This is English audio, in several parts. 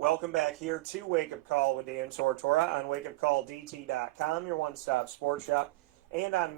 Welcome back here to Wake Up Call with Dan Tortora on WakeUpCallDT.com, your one-stop sports shop, and on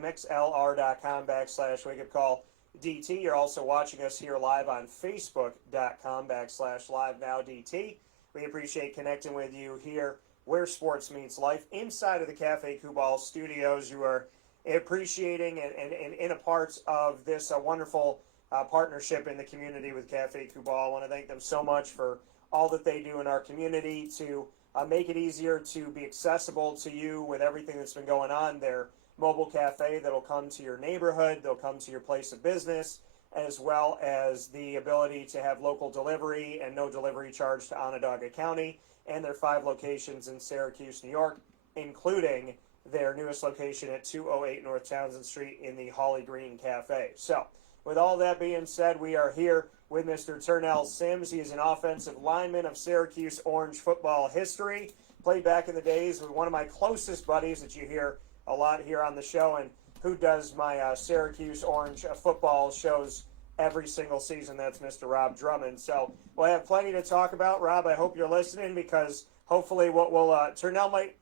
MixLR.com/WakeUpCallDT. You're also watching us here live on Facebook.com/LiveNowDT. We appreciate connecting with you here where sports meets life inside of the Cafe Football studios. You are appreciating and in a part of this wonderful partnership in the community with Cafe Football. I want to thank them so much for all that they do in our community to make it easier to be accessible to you with everything that's been going on. Their mobile cafe that'll come to your neighborhood, they'll come to your place of business, as well as the ability to have local delivery and no delivery charge to Onondaga County, and their 5 locations in Syracuse, New York, including their newest location at 208 North Townsend Street in the Holly Green Cafe. So, with all that being said, we are here with Mr. Turnell Sims. He is an offensive lineman of Syracuse Orange football history. Played back in the days with one of my closest buddies that you hear a lot here on the show, and who does my Syracuse Orange football shows every single season. That's Mr. Rob Drummond. So we'll have plenty to talk about. Rob, I hope you're listening, because hopefully what will Turnell might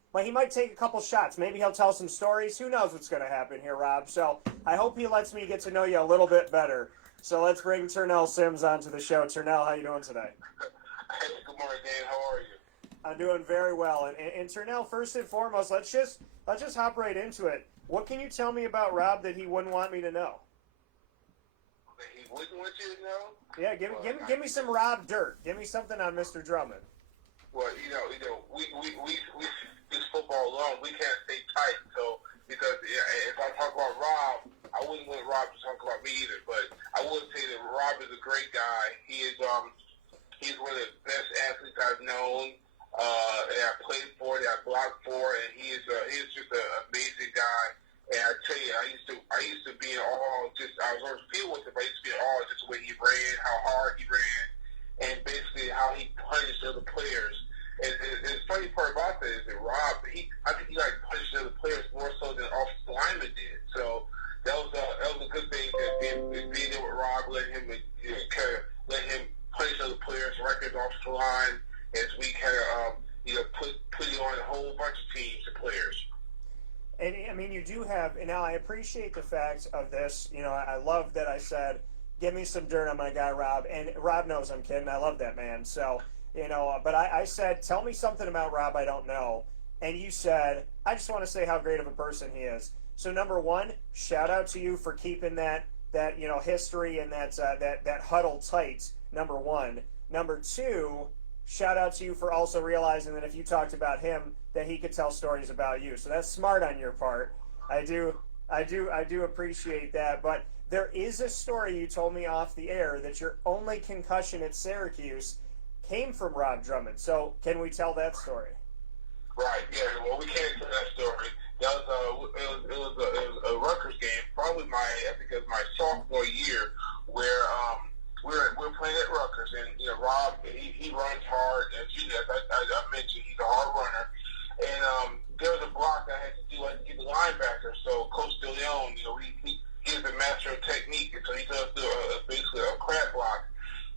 take a couple shots. Maybe he'll tell some stories. Who knows what's going to happen here, Rob? So I hope he lets me get to know you a little bit better. So let's bring Turnell Sims onto the show. Turnell, how you doing today? Hey, good morning, Dan. How are you? I'm doing very well. And Turnell, first and foremost, let's just hop right into it. What can you tell me about Rob that he wouldn't want me to know? That he wouldn't want you to know? Yeah, give me some Rob dirt. Give me something on Mr. Drummond. Well, we this football alone, we can't stay tight. So because if I talk about Rob, I wouldn't want Rob to talk about me either. But I would say that Rob is a great guy. He's one of the best athletes I've known. That I played for, that I blocked for, and he is just an amazing guy. And I tell you, I used to be in awe. I was on the field with him. I used to be in awe just the way he ran, how hard he ran, and basically how he punished other players. And the funny part about that is that Rob, I think he punished other players more so than offensive linemen did. So that was a good thing that being there with Rob, let him punish other players, record offensive line, as we kind of put you on a whole bunch of teams and players. And I mean, you do have, and now I appreciate the fact of this. I love that I said, give me some dirt on my guy Rob, and Rob knows I'm kidding. I love that man. So, but I said, tell me something about Rob I don't know, and you said, I just want to say how great of a person he is. So number one, shout out to you for keeping that history and that huddle tight. Number one. Number two, shout out to you for also realizing that if you talked about him, that he could tell stories about you. So that's smart on your part. I do appreciate that. But there is a story you told me off the air that your only concussion at Syracuse came from Rob Drummond. So can we tell that story? Right. Yeah. Well, we can't tell that story. That was a Rutgers game, probably I think it was my sophomore year, where we were playing at Rutgers, and Rob, he runs hard, as you know, I mentioned, he's a hard runner, and there was a block I had to do. I had to get the linebacker. So Coach DeLeon, he's a master of technique, and so he does basically a crab block.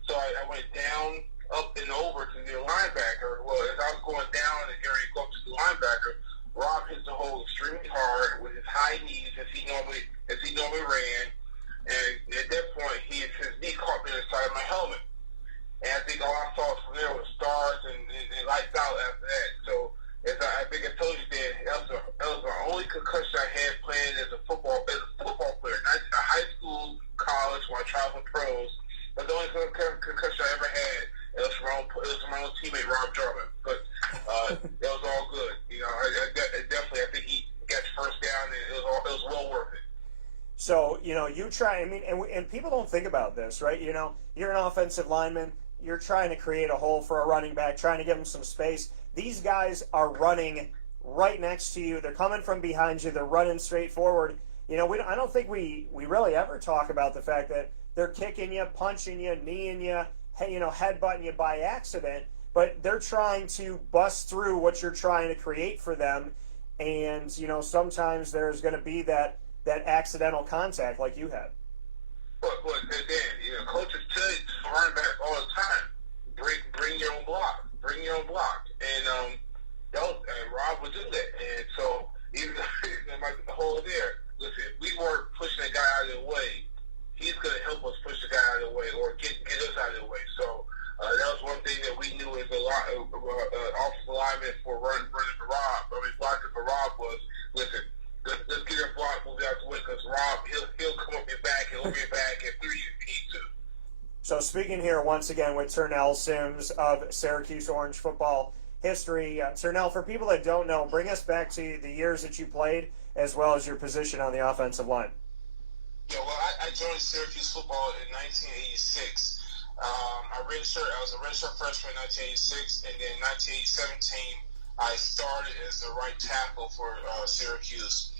So I went down, up, and over to the linebacker. Well, as I was going down and getting ready to go up to the linebacker, Rob hits the hole extremely hard with his high knees as he normally ran. And at that point, his knee caught me in the side of my helmet. And I think all I saw from there was stars and lights out after that. So, as I think I told you, that was the only concussion I had playing as a football player. Not a high school, college, when I traveled with pros. But the only concussion I ever had, it was from my own teammate, Rob Drummond. But that was all good. I think he got first down, and it was well worth it. So, you try, and people don't think about this, right? You're an offensive lineman. You're trying to create a hole for a running back, trying to give him some space. These guys are running right next to you. They're coming from behind you. They're running straight forward. I don't think we really ever talk about the fact that they're kicking you, punching you, kneeing you, headbutting you by accident, but they're trying to bust through what you're trying to create for them. And, sometimes there's going to be that accidental contact like you had. Well, Dan, coaches tell you to run back all the time. bring your own block, and Rob would do that, and so even the whole there. Listen, we weren't pushing the guy out of the way. He's going to help us push the guy out of the way or get us out of the way. So that was one thing that we knew as a lot offensive lineman for running for Rob. Blocking for Rob was, listen, let's get our block moved out the way because Rob, he'll come up your back and over your back and through you if you need to. So speaking here once again with Turnell Sims of Syracuse Orange football history. Turnell, for people that don't know, bring us back to the years that you played as well as your position on the offensive line. Yeah, well, I joined Syracuse Football in 1986. I was a redshirt freshman in 1986, and then in 1987 I started as the right tackle for Syracuse.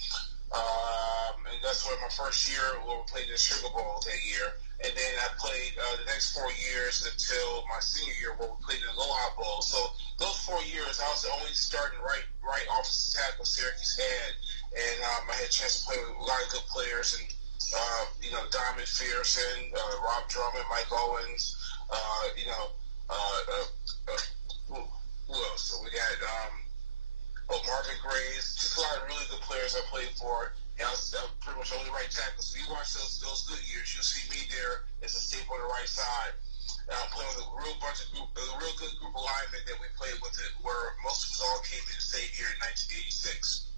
And that's where my first year when we played the Sugar Bowl that year. And then I played the next 4 years until my senior year where we played in the Aloha Bowl. So those 4 years, I was the only starting right offensive tackle Syracuse had. And I had a chance to play with a lot of good players. And, Don McPherson, Rob Drummond, Mike Owens, who else? So we got Marvin Graves, just a lot of really good players I played for. And I was pretty much only right tackle. So you watch those good years, you'll see me there as a staple on the right side. And I'm playing with a real good group of linemen that we played with it, where most of us all came in the same year in 1986.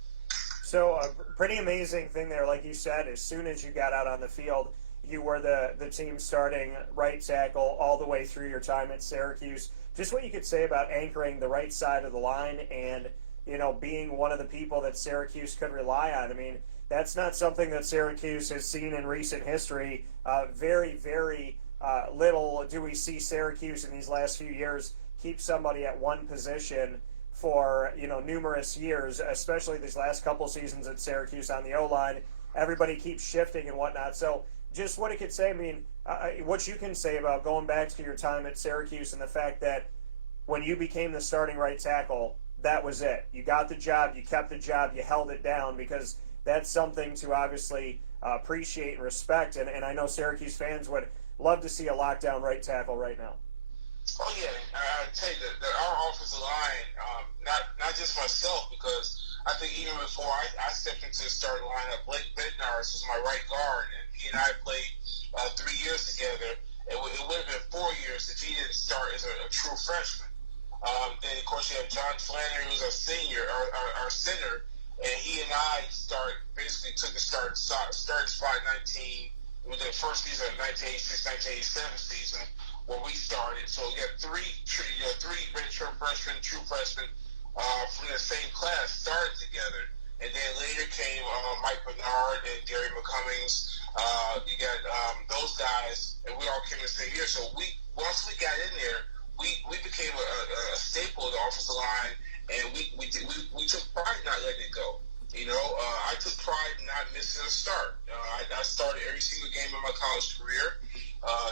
So a pretty amazing thing there, like you said, as soon as you got out on the field, you were the team starting right tackle all the way through your time at Syracuse. Just what you could say about anchoring the right side of the line and, being one of the people that Syracuse could rely on. I mean, that's not something that Syracuse has seen in recent history. Very, very little do we see Syracuse in these last few years keep somebody at one position for numerous years, especially these last couple seasons at Syracuse on the O-line. Everybody keeps shifting and whatnot. So just what it could say, what you can say about going back to your time at Syracuse and the fact that when you became the starting right tackle, that was it. You got the job, you kept the job, you held it down, because that's something to obviously appreciate and respect. And I know Syracuse fans would love to see a lockdown right tackle right now. Oh yeah, I tell you that our offensive line, not just myself, because I think even before I stepped into the starting lineup, Blake Bednarz was my right guard, and he and I played 3 years together. It would have been 4 years if he didn't start as a true freshman. Then of course you have John Flannery, who's our senior, our center, and he and I basically took the starting spot 19. It was the first season of 1986-1987 season where we started. So we got three redshirt freshmen, true freshmen from the same class started together. And then later came Mike Bernard and Gary McCummings. You got those guys, and we all came the same year. So once we got in there, we became a staple of the offensive line, and we took pride in not letting it go. I took pride in not missing a start. I started every single game in my college career.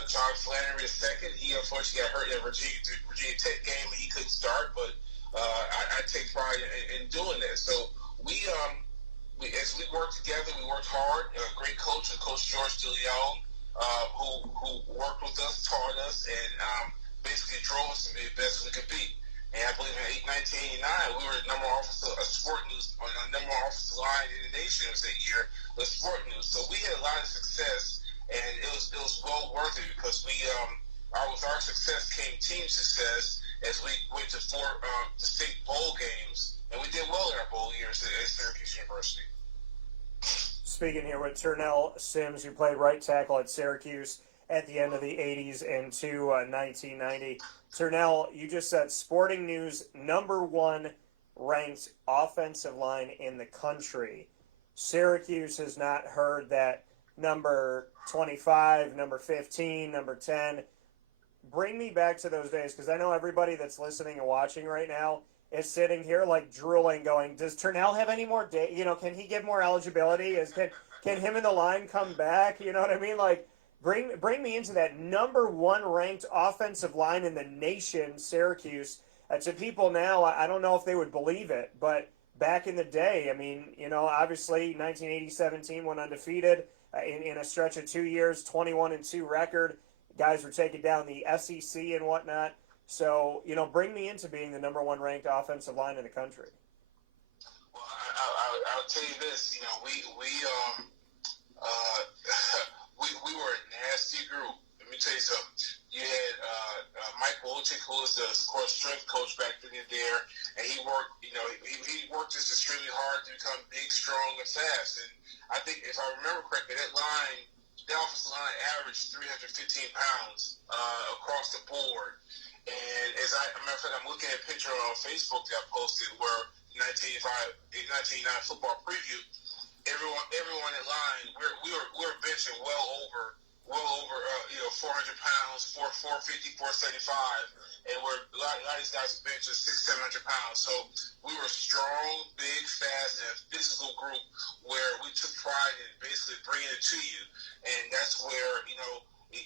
John Flannery is second. He unfortunately got hurt in Virginia Tech game, and he couldn't start. But I take pride in doing that. So as we worked together, we worked hard. A great coach, Coach George DeLeon, who worked with us, taught us, and basically drove us to be the best we could be. And I believe in 1989, we were the number one offensive line in the nation that year with Sport News. So we had a lot of success, and it was well worth it, because with our success came team success as we went to 4 distinct bowl games, and we did well in our bowl years at Syracuse University. Speaking here with Turnell Sims, who played right tackle at Syracuse at the end of the 80s into 1990. Turnell, you just said Sporting News #1 ranked offensive line in the country. Syracuse has not heard that number 25, number 15, number 10. Bring me back to those days, because I know everybody that's listening and watching right now is sitting here like drooling, going, does Turnell have any more day? Can he get more eligibility? Can him and the line come back? You know what I mean? Like, Bring me into that #1 ranked offensive line in the nation, Syracuse. To people now, I don't know if they would believe it, but back in the day, obviously 1987 team went undefeated in a stretch of 2 years, 21-2 record. Guys were taking down the SEC and whatnot. So, bring me into being the number one ranked offensive line in the country. Well, I'll tell you this. Uh, we were a nasty group. Let me tell you something. You had Mike Wojcik, who was the course strength coach back then and there, and he worked. He worked just extremely hard to become big, strong, and fast. And I think, if I remember correctly, that offensive line averaged 315 pounds across the board. And as a matter of fact, I'm looking at a picture on Facebook that I posted where 1989 football preview. Everyone in line, we were benching well over 400 pounds, 450, 475, and a lot of these guys were benching 600, 700 pounds. So we were a strong, big, fast, and physical group where we took pride in basically bringing it to you, and that's where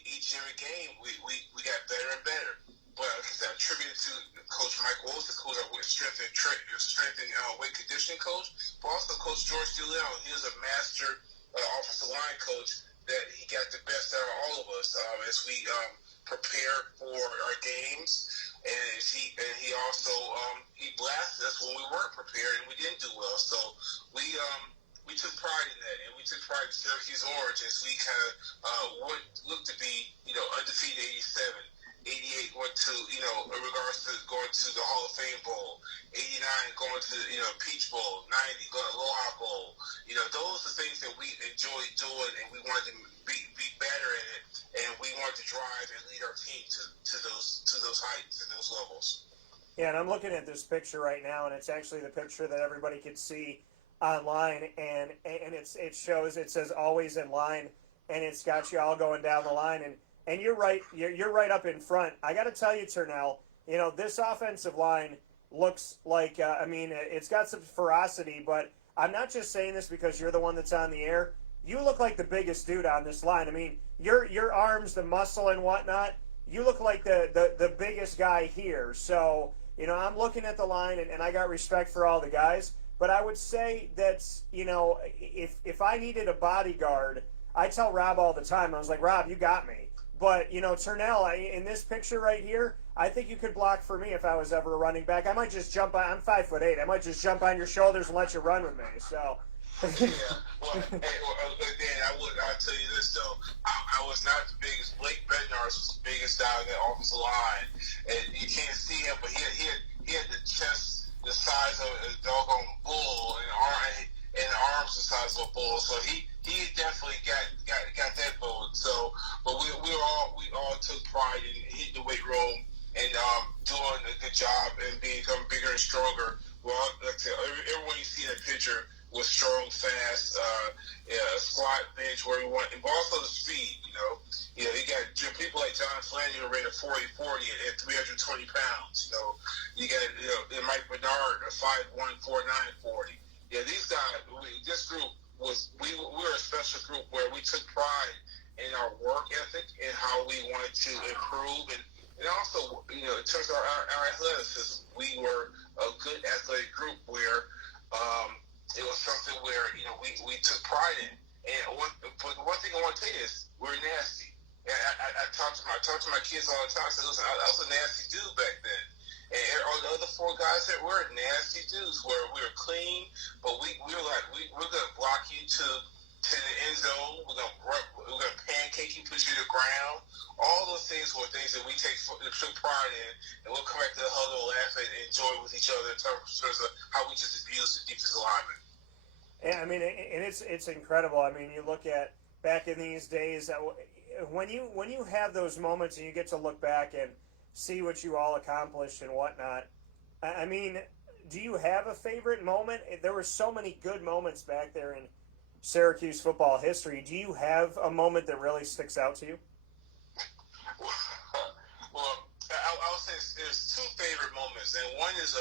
each and every game we got better and better. But like I said, attributed to Coach Mike Wojcik, who's our strength and weight conditioning coach, but also Coach George DeLeon. He was a master offensive line coach that he got the best out of all of us as we prepared for our games. And he also he blasted us when we weren't prepared and we didn't do well. So we took pride in that, and we took pride in Syracuse Orange as we kind of what looked to be undefeated 87. 88 went to, in regards to going to the Hall of Fame Bowl. 89 going to, Peach Bowl. 90 going to Aloha Bowl. Those are things that we enjoyed doing, and we wanted to be better at it, and we wanted to drive and lead our team to those heights and those levels. Yeah, and I'm looking at this picture right now, and it's actually the picture that everybody could see online, and it says always in line, and it's got you all going down the line, and you're right. You're right up in front. I got to tell you, Turnell. This offensive line looks like. It's got some ferocity. But I'm not just saying this because you're the one that's on the air. You look like the biggest dude on this line. I mean, your arms, the muscle and whatnot. You look like the biggest guy here. So I'm looking at the line, and I got respect for all the guys. But I would say that if I needed a bodyguard, I tell Rob all the time. I was like, Rob, you got me. But, Turnell, in this picture right here, I think you could block for me if I was ever a running back. I might just jump on. I'm 5'8". I might just jump on your shoulders and let you run with me. So. Yeah. Well, Dan, I'll tell you this, though. I was not the biggest. Blake Bednar was the biggest guy in that offensive line. And you can't see him, but he had the chest the size of a doggone bull and the arms the size of a bull. So he definitely got that bone. So, but we all took pride in hitting the weight room and doing a good job and becoming bigger and stronger. Well, like I said, everyone you see in that picture was strong, fast, squat, bench, where we want, but also the speed. You got people like John Flannery who ran a 40-40 at 320 pounds. You got Mike Bernard, a 5'1", 4'9", 40. Yeah, these guys, this group we were a special group where we took pride in our work ethic and how we wanted to improve, and also, in terms of our athleticism, we were a good athletic group where it was something where we took pride in. And but one thing I want to tell you is we're nasty. I talk to my kids all the time. I say, listen, I was a nasty dude back then. And all the other four guys that were nasty dudes, where we were clean, but we were like, we're gonna block you to the end zone. We're gonna pancake you, put you to the ground. All those things were things that we took pride in, and we'll come back to the huddle, laugh, and enjoy with each other in terms of how we just abused the defensive lineman. Yeah, I mean, and it's incredible. I mean, you look at back in these days, when you have those moments and you get to look back and see what you all accomplished and whatnot. I mean, do you have a favorite moment? There were so many good moments back there in Syracuse football history. Do you have a moment that really sticks out to you? Well, I'll say there's two favorite moments, and one is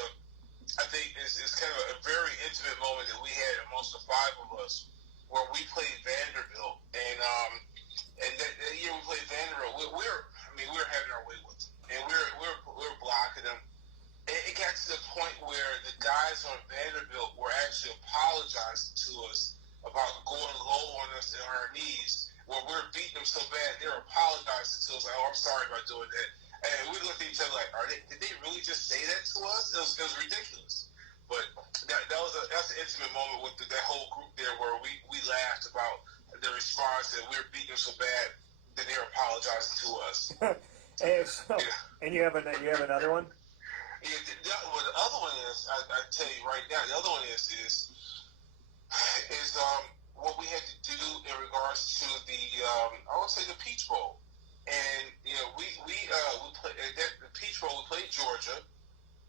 I think it's kind of a very intimate moment that we had amongst the five of us, where we played Vanderbilt, and that year we played Vanderbilt, we were having our way with them. And we were blocking them. And it got to the point where the guys on Vanderbilt were actually apologizing to us about going low on us and on our knees. Where we were beating them so bad, they were apologizing to us, like, oh, I'm sorry about doing that. And we looked at each other like, did they really just say that to us? It was ridiculous. But that's an intimate moment with that whole group there where we laughed about the response that we were beating them so bad that they were apologizing to us. And you have another one? Yeah, well, the other one is, I tell you right now, the other one is what we had to do in regards to the I would say the Peach Bowl, and we played the Peach Bowl. We played Georgia,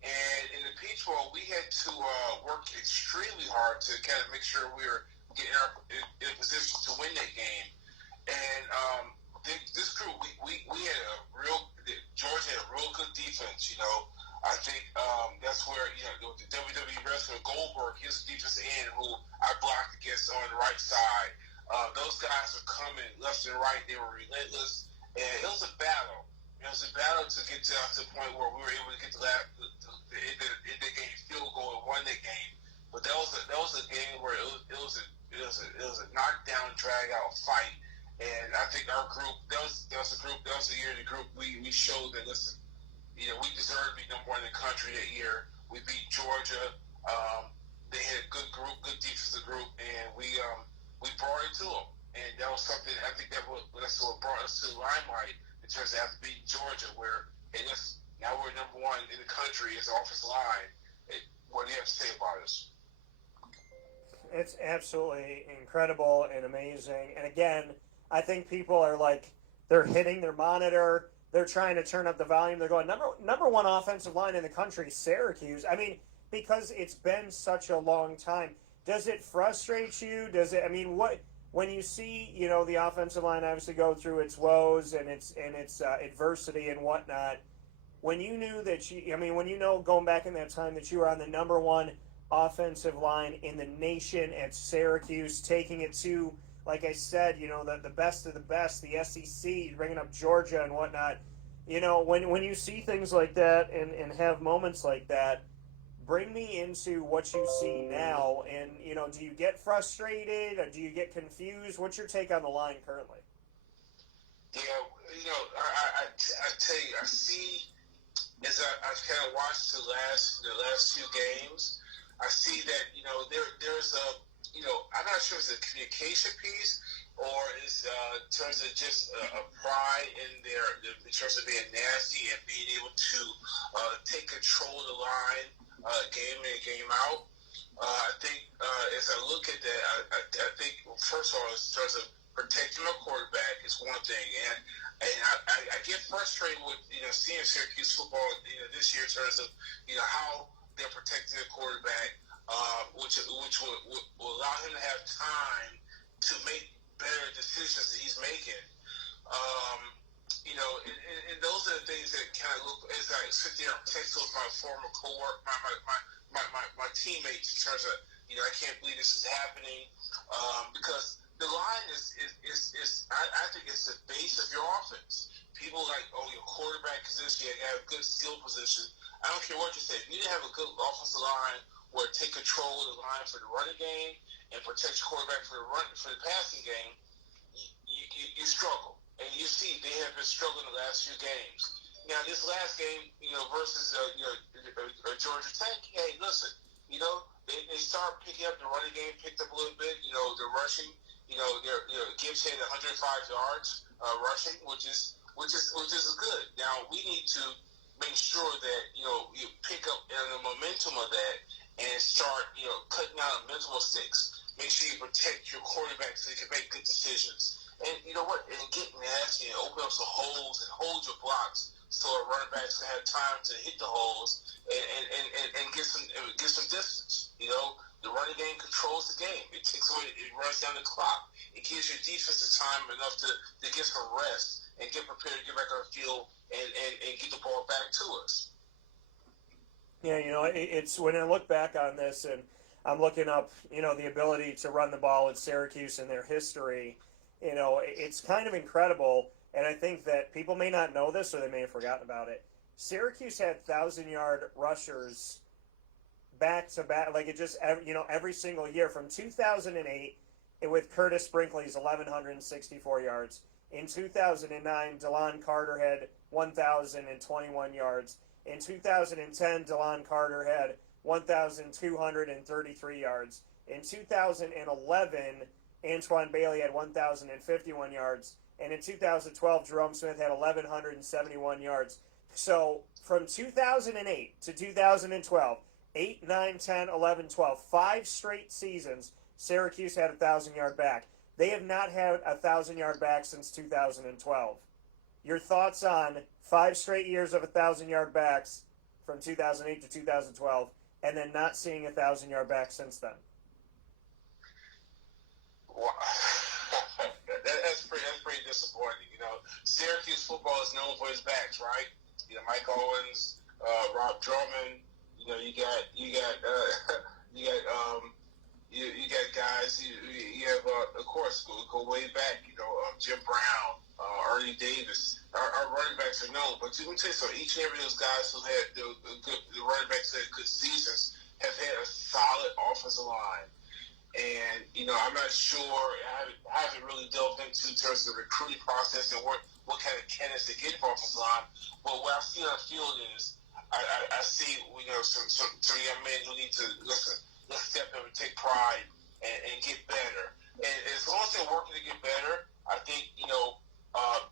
and in the Peach Bowl we had to work extremely hard to kind of make sure we were getting in a position to win that game. And this group, we had Georgia had a real good defense. I think that's where the WWE wrestler Goldberg, his defensive end, who I blocked against on the right side. Those guys were coming left and right. They were relentless, and it was a battle. It was a battle to get to the point where we were able to get the game field goal and won that game. But that was a game where it was a knockdown, drag out fight. And I think our group, that was the year of the group we showed that, listen, we deserved to be number one in the country that year. We beat Georgia. They had a good group, good defensive group, and we brought it to them. And that was something I think that's what brought us to the limelight in terms of after beating Georgia, where now we're number one in the country as an offensive line. What do you have to say about us? It's absolutely incredible and amazing. And again, I think people are they're hitting their monitor. They're trying to turn up the volume. They're going, number one offensive line in the country, Syracuse. I mean, because it's been such a long time. Does it frustrate you? When you see, the offensive line obviously go through its woes and its adversity and whatnot, when you knew that going back in that time that you were on the number one offensive line in the nation at Syracuse, taking it to, like I said, the best of the best, the SEC, bringing up Georgia and whatnot. When you see things like that and have moments like that, bring me into what you see now. And, do you get frustrated? Or do you get confused? What's your take on the line currently? Yeah, I tell you, I see, as I've kind of watched the last few games, I see that, there's a, I'm not sure if it's a communication piece or it's in terms of just a pride in terms of being nasty and being able to take control of the line game in and game out. I think as I look at that, I think, first of all, in terms of protecting my quarterback is one thing, and I get frustrated with seeing Syracuse football this year in terms of how they're protecting their quarterback. Which will allow him to have time to make better decisions that he's making. And those are the things that kind of look as I sit there and text with my former coworker, my teammates in terms of I can't believe this is happening because the line is I think it's the base of your offense. People your quarterback is this, you have a good skill position. I don't care what you say. If you didn't have a good offensive line where take control of the line for the running game and protect your quarterback for the passing game, you struggle. And you see they have been struggling the last few games. Now this last game, versus Georgia Tech, hey, listen, they start picking up the running game, picked up a little bit. They're rushing. Gibbs had 105 yards rushing, which is good. Now we need to make sure that you pick up the momentum of that and start cutting out mental mistakes. Make sure you protect your quarterback so you can make good decisions. And you know what? And get nasty and open up some holes and hold your blocks so a running back can have time to hit the holes and get some distance. The running game controls the game. It runs down the clock. It gives your defensive time enough to get some rest and get prepared to get back on the field and get the ball back to us. Yeah, it's when I look back on this and I'm looking up, the ability to run the ball at Syracuse and their history, it's kind of incredible. And I think that people may not know this or they may have forgotten about it. Syracuse had 1,000-yard rushers back to back, every single year from 2008 with Curtis Brinkley's 1,164 yards. In 2009, DeLon Carter had 1,021 yards. In 2010, DeLon Carter had 1,233 yards. In 2011, Antoine Bailey had 1,051 yards. And in 2012, Jerome Smith had 1,171 yards. So from 2008 to 2012, 8, 9, 10, 11, 12, 5 straight seasons, Syracuse had a 1,000-yard back. They have not had a 1,000-yard back since 2012. Your thoughts on 5 straight years of 1,000-yard backs from 2008 to 2012, and then not seeing a 1,000-yard back since then? Wow. That's pretty disappointing. You know, Syracuse football is known for its backs, right? You know, Mike Owens, Rob Drummond. You know, you got guys. You have, of course, go way back. You know, Jim Brown, Ernie Davis. Our running backs are known, but let me tell you something. Each and every of those guys who had the running backs that had good seasons have had a solid offensive line. And, you know, I'm not sure, I haven't really delved into terms of the recruiting process and what kind of candidates they get for offensive line. But what I see on the field is, I see, you know, some young men who need to, listen, let's step up and take pride and get better. And as long as they're working to get better, I think, you know,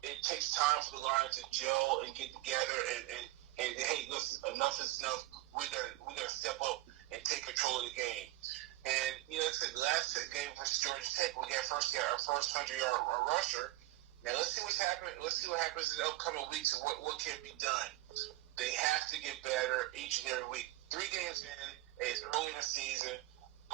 it takes time for the line to gel and get together and hey, listen, enough is enough. We're gonna step up and take control of the game. And, you know, the last game versus Georgia Tech, we got our first 100-yard rusher. Now, let's see what's happening. Let's see what happens in the upcoming weeks and what can be done. They have to get better each and every week. 3 games in, it's early in the season,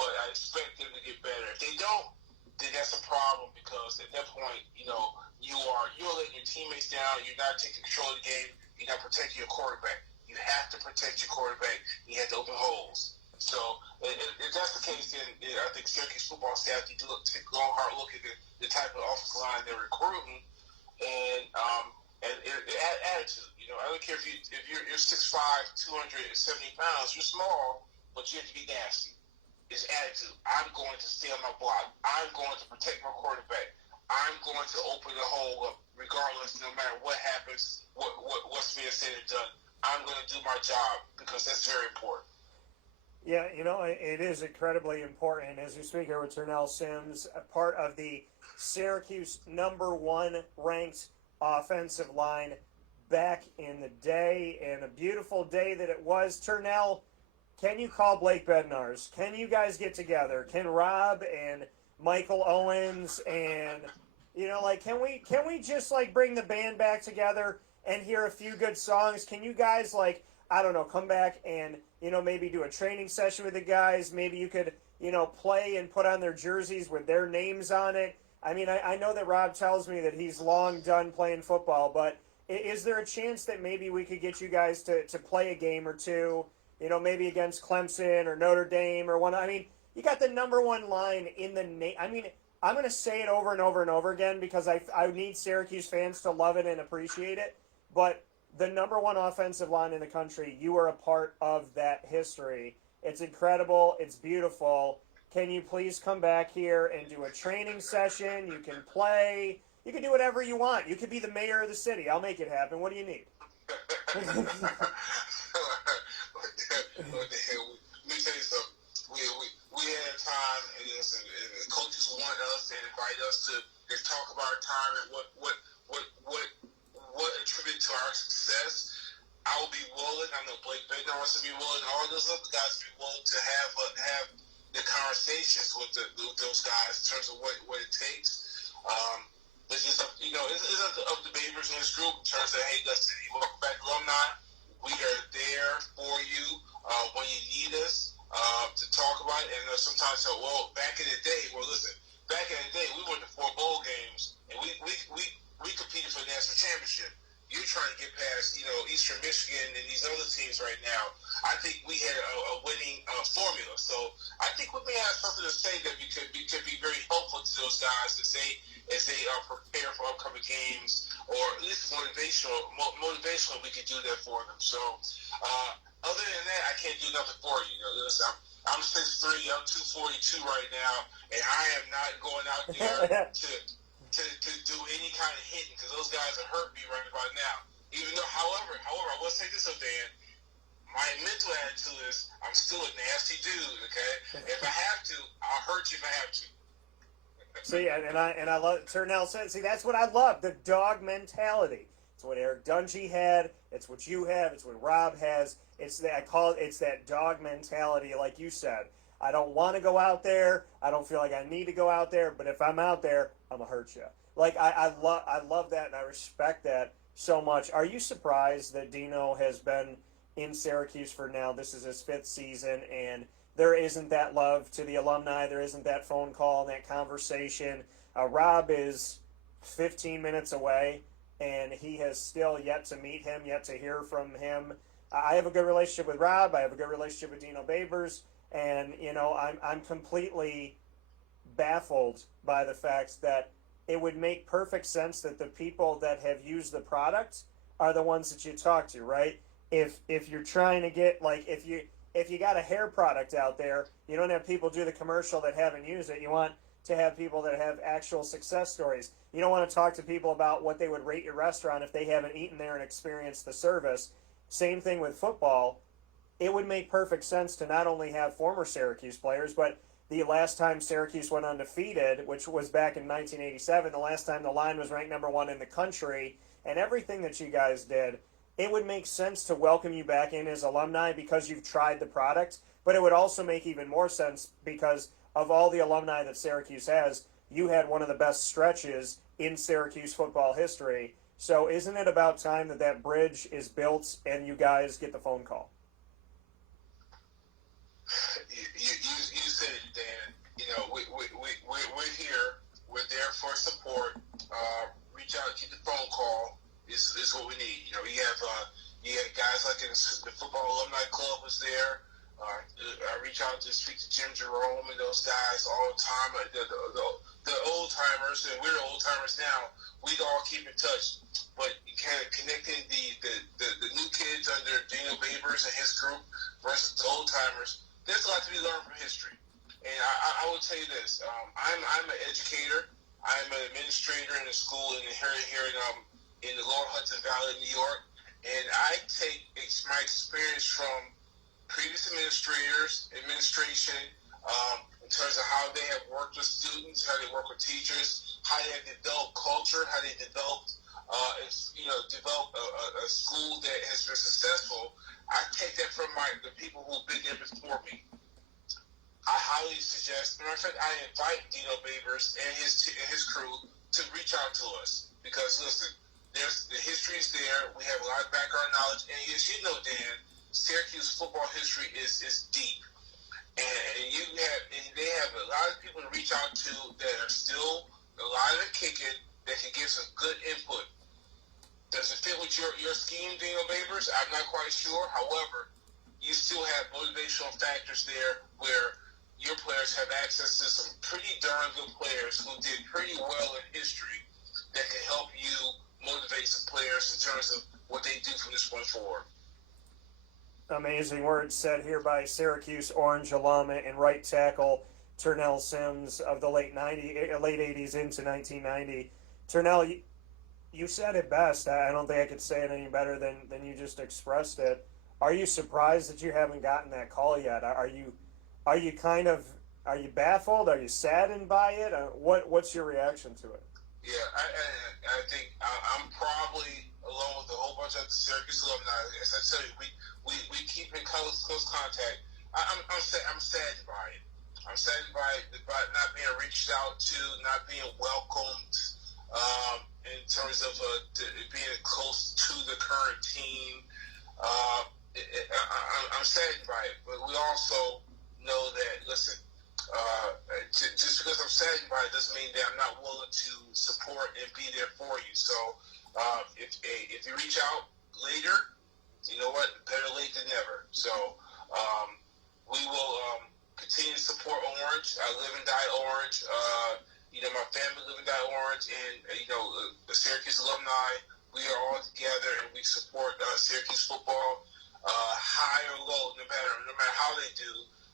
but I expect them to get better. If they don't, then that's a problem because at that point, you know, you're letting your teammates down. You're not taking control of the game. You're not protecting your quarterback. You have to protect your quarterback. You have to open holes. So if that's the case, then I think Syracuse football staff need to take a long, hard look at the type of offensive line they're recruiting and attitude. You know, I don't care if you're 6'5", 270 pounds. You're small, but you have to be nasty. It's attitude. I'm going to stay on my block. I'm going to protect my quarterback. I'm going to open the hole up regardless, no matter what happens, what's being said and done. I'm going to do my job because that's very important. Yeah, you know, it is incredibly important. As we speak here with Turnell Sims, a part of the Syracuse #1 ranked offensive line back in the day, and a beautiful day that it was. Turnell, can you call Blake Bednarz? Can you guys get together? Can Rob and Michael Owens and, you know, like, can we just, like, bring the band back together and hear a few good songs? Can you guys, like, I don't know, come back and, you know, maybe do a training session with the guys? Maybe you could, you know, play and put on their jerseys with their names on it. I mean, I know that Rob tells me that he's long done playing football, but is there a chance that maybe we could get you guys to play a game or two, you know, maybe against Clemson or Notre Dame or one? I mean, you got the #1 line in the name. I mean, I'm going to say it over and over and over again because I need Syracuse fans to love it and appreciate it, but the #1 offensive line in the country, you are a part of that history. It's incredible. It's beautiful. Can you please come back here and do a training session? You can play. You can do whatever you want. You could be the mayor of the city. I'll make it happen. What do you need? Let me tell you something. We had time, and listen, and coaches want us and invite us to talk about our time and what attributed to our success. I will be willing. I know Blake Bednar wants to be willing. All those other guys be willing to have the conversations with those guys in terms of what it takes. This is you know, it's up to Babers in this group in terms of, hey, listen, welcome back, alumni. We are there for you when you need us to talk about it. And sometimes, well, back in the day, we went to 4 bowl games and we competed for the national championship. You're trying to get past, you know, Eastern Michigan and these other teams right now. I think we had a winning formula. So I think we may have something to say that could be very helpful to those guys as they prepare for upcoming games, or at least motivational. We could do that for them. So other than that, I can't do nothing for you. You know, listen, I'm 6'3", I'm 242 right now, and I am not going out there to. to do any kind of hitting because those guys are hurt me right about now. Even though, however, I will say this, Dan. My mental attitude is I'm still a nasty dude. Okay, if I have to, I'll hurt you if I have to. See, and I love Turnell Sims. See, that's what I love, the dog mentality. It's what Eric Dungy had. It's what you have. It's what Rob has. It's that dog mentality, like you said. I don't want to go out there. I don't feel like I need to go out there. But if I'm out there, I'm gonna hurt you. Like I love that, and I respect that so much. Are you surprised that Dino has been in Syracuse for now? This is his 5th season, and there isn't that love to the alumni. There isn't that phone call and that conversation. Rob is 15 minutes away, and he has still yet to meet him, yet to hear from him. I have a good relationship with Rob. I have a good relationship with Dino Babers. And, I'm completely baffled by the fact that it would make perfect sense that the people that have used the product are the ones that you talk to, right? If you're trying to get, like, if you got a hair product out there, you don't have people do the commercial that haven't used it. You want to have people that have actual success stories. You don't want to talk to people about what they would rate your restaurant if they haven't eaten there and experienced the service. Same thing with football. It would make perfect sense to not only have former Syracuse players, but the last time Syracuse went undefeated, which was back in 1987, the last time the line was ranked number 1 in the country, and everything that you guys did, it would make sense to welcome you back in as alumni because you've tried the product, but it would also make even more sense because of all the alumni that Syracuse has, you had one of the best stretches in Syracuse football history. So isn't it about time that that bridge is built and you guys get the phone call? You said it, Dan. We're here. We're there for support. Reach out, keep the phone call. Is what we need. You have guys like in the Football Alumni Club was there. I reach out to speak to Jim Jerome and those guys all the time. The old timers, and we're old timers now. We all keep in touch, but kind of connecting the new kids under Daniel Babers and his group versus the old timers. There's a lot to be learned from history, and I will tell you this: I'm an educator. I'm an administrator in a school here in the Lower Hudson Valley, New York, and I take my experience from previous administration, in terms of how they have worked with students, how they work with teachers, how they have developed culture, how they developed a school that has been successful. I take that from the people who've been there before me. I highly suggest, matter of fact, I invite Dino Babers and his crew to reach out to us because, listen, the history is there. We have a lot of background knowledge, and as you know, Dan, Syracuse football history is deep, and they have a lot of people to reach out to that are still alive and kicking that can give some good input. Does it fit with your scheme, Dino Babers? I'm not quite sure. However, you still have motivational factors there where your players have access to some pretty darn good players who did pretty well in history that can help you motivate some players in terms of what they do from this point forward. Amazing words said here by Syracuse Orange alum and right tackle Turnell Sims of the late 80s into 1990. Turnell, you said it best. I don't think I could say it any better than you just expressed it. Are you surprised that you haven't gotten that call yet? Are you baffled? Are you saddened by it? What's your reaction to it? Yeah, I think I'm probably, along with a whole bunch of the Syracuse alumni, as I tell you, we keep in close contact. I'm saddened by it. I'm saddened by not being reached out to, not being welcomed, in terms of being close to the current team. I'm saddened by it, but we also know that, listen, just because I'm saddened by it doesn't mean that I'm not willing to support and be there for you. So if you reach out later, you know what? Better late than never. So we will continue to support Orange. I live and die Orange. My family live and die Orange, and the Syracuse alumni. We are all together, and we support Syracuse football, high or low, no matter how they do.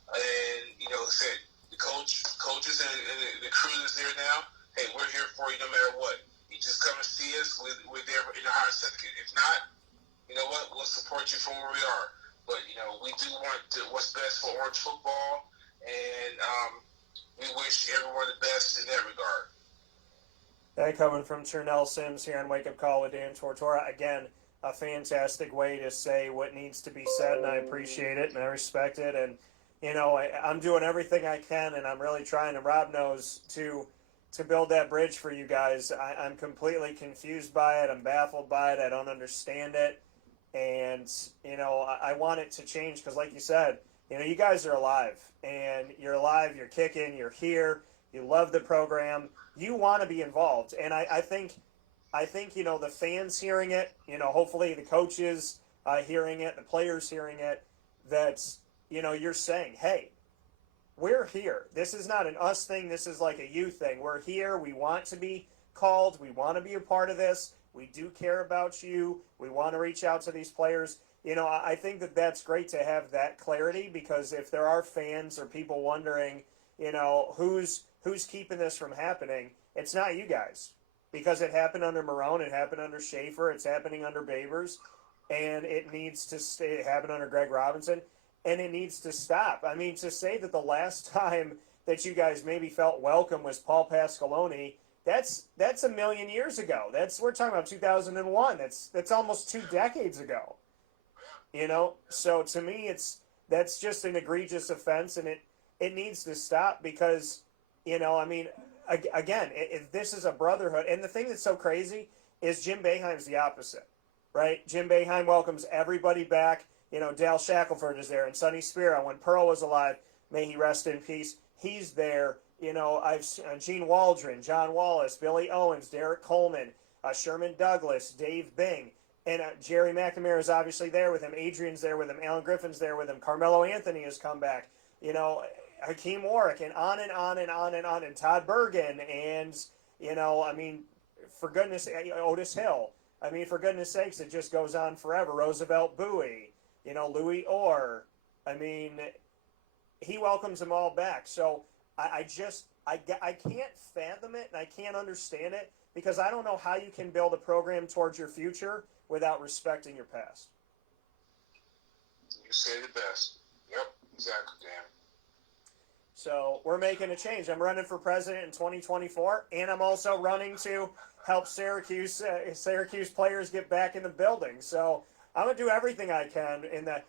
And like I said, the coaches and the crew that's there now hey, we're here for you no matter what. You just come and see us. We're there in the higher certificate. If not, you know what? We'll support you from where we are. But, we do want what's best for Orange football, and we wish everyone the best in that regard. That coming from Turnell Sims here on Wake Up Call with Dan Tortora. Again, a fantastic way to say what needs to be said, and I appreciate it and I respect it. And I'm doing everything I can, and I'm really trying. And Rob knows to build that bridge for you guys. I'm completely confused by it. I'm baffled by it. I don't understand it, and I want it to change because, like you said, you guys are alive, and you're alive. You're kicking. You're here. You love the program. You want to be involved, and I think the fans hearing it, hopefully the coaches hearing it, the players hearing it, that you're saying, hey, we're here. This is not an us thing. This is like a you thing. We're here. We want to be called. We want to be a part of this. We do care about you. We want to reach out to these players. I think that's great to have that clarity, because if there are fans or people wondering, who's keeping this from happening, it's not you guys, because it happened under Marone, it happened under Schaefer, it's happening under Babers, and it needs to stay. It happened under Greg Robinson, and it needs to stop. I mean, to say that the last time that you guys maybe felt welcome was Paul Pasqualoni, that's a million years ago. We're talking about 2001. That's almost 2 decades ago. So to me, that's just an egregious offense, and it needs to stop, because again, if this is a brotherhood, and the thing that's so crazy is Jim Boeheim's the opposite, right? Jim Boeheim welcomes everybody back. Dale Shackelford is there, and Sonny Spiro, when Pearl was alive, may he rest in peace, he's there. I've Gene Waldron, John Wallace, Billy Owens, Derek Coleman, Sherman Douglas, Dave Bing, and Jerry McNamara is obviously there with him. Adrian's there with him. Alan Griffin's there with him. Carmelo Anthony has come back. Hakeem Warwick, and on and on and on and on, and Todd Bergen, and for goodness, Otis Hill. For goodness sakes, it just goes on forever. Roosevelt Bowie, Louis Orr. He welcomes them all back. So I can't fathom it, and I can't understand it, because I don't know how you can build a program towards your future without respecting your past. You say the best. Yep, exactly, Dan. So we're making a change. I'm running for president in 2024, and I'm also running to help Syracuse players get back in the building. So I'm going to do everything I can in that.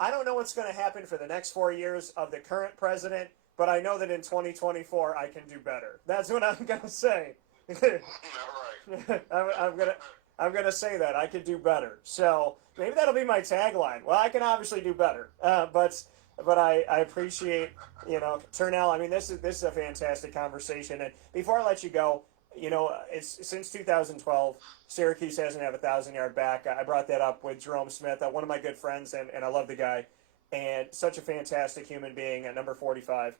I don't know what's going to happen for the next 4 years of the current president, but I know that in 2024 I can do better. That's what I'm going to say. All right. I'm going to say that I can do better. So maybe that'll be my tagline. Well, I can obviously do better, but I appreciate, Turnell. This is a fantastic conversation. And before I let you go, it's since 2012, Syracuse hasn't had a 1,000-yard back. I brought that up with Jerome Smith, one of my good friends, and I love the guy, and such a fantastic human being at number 45.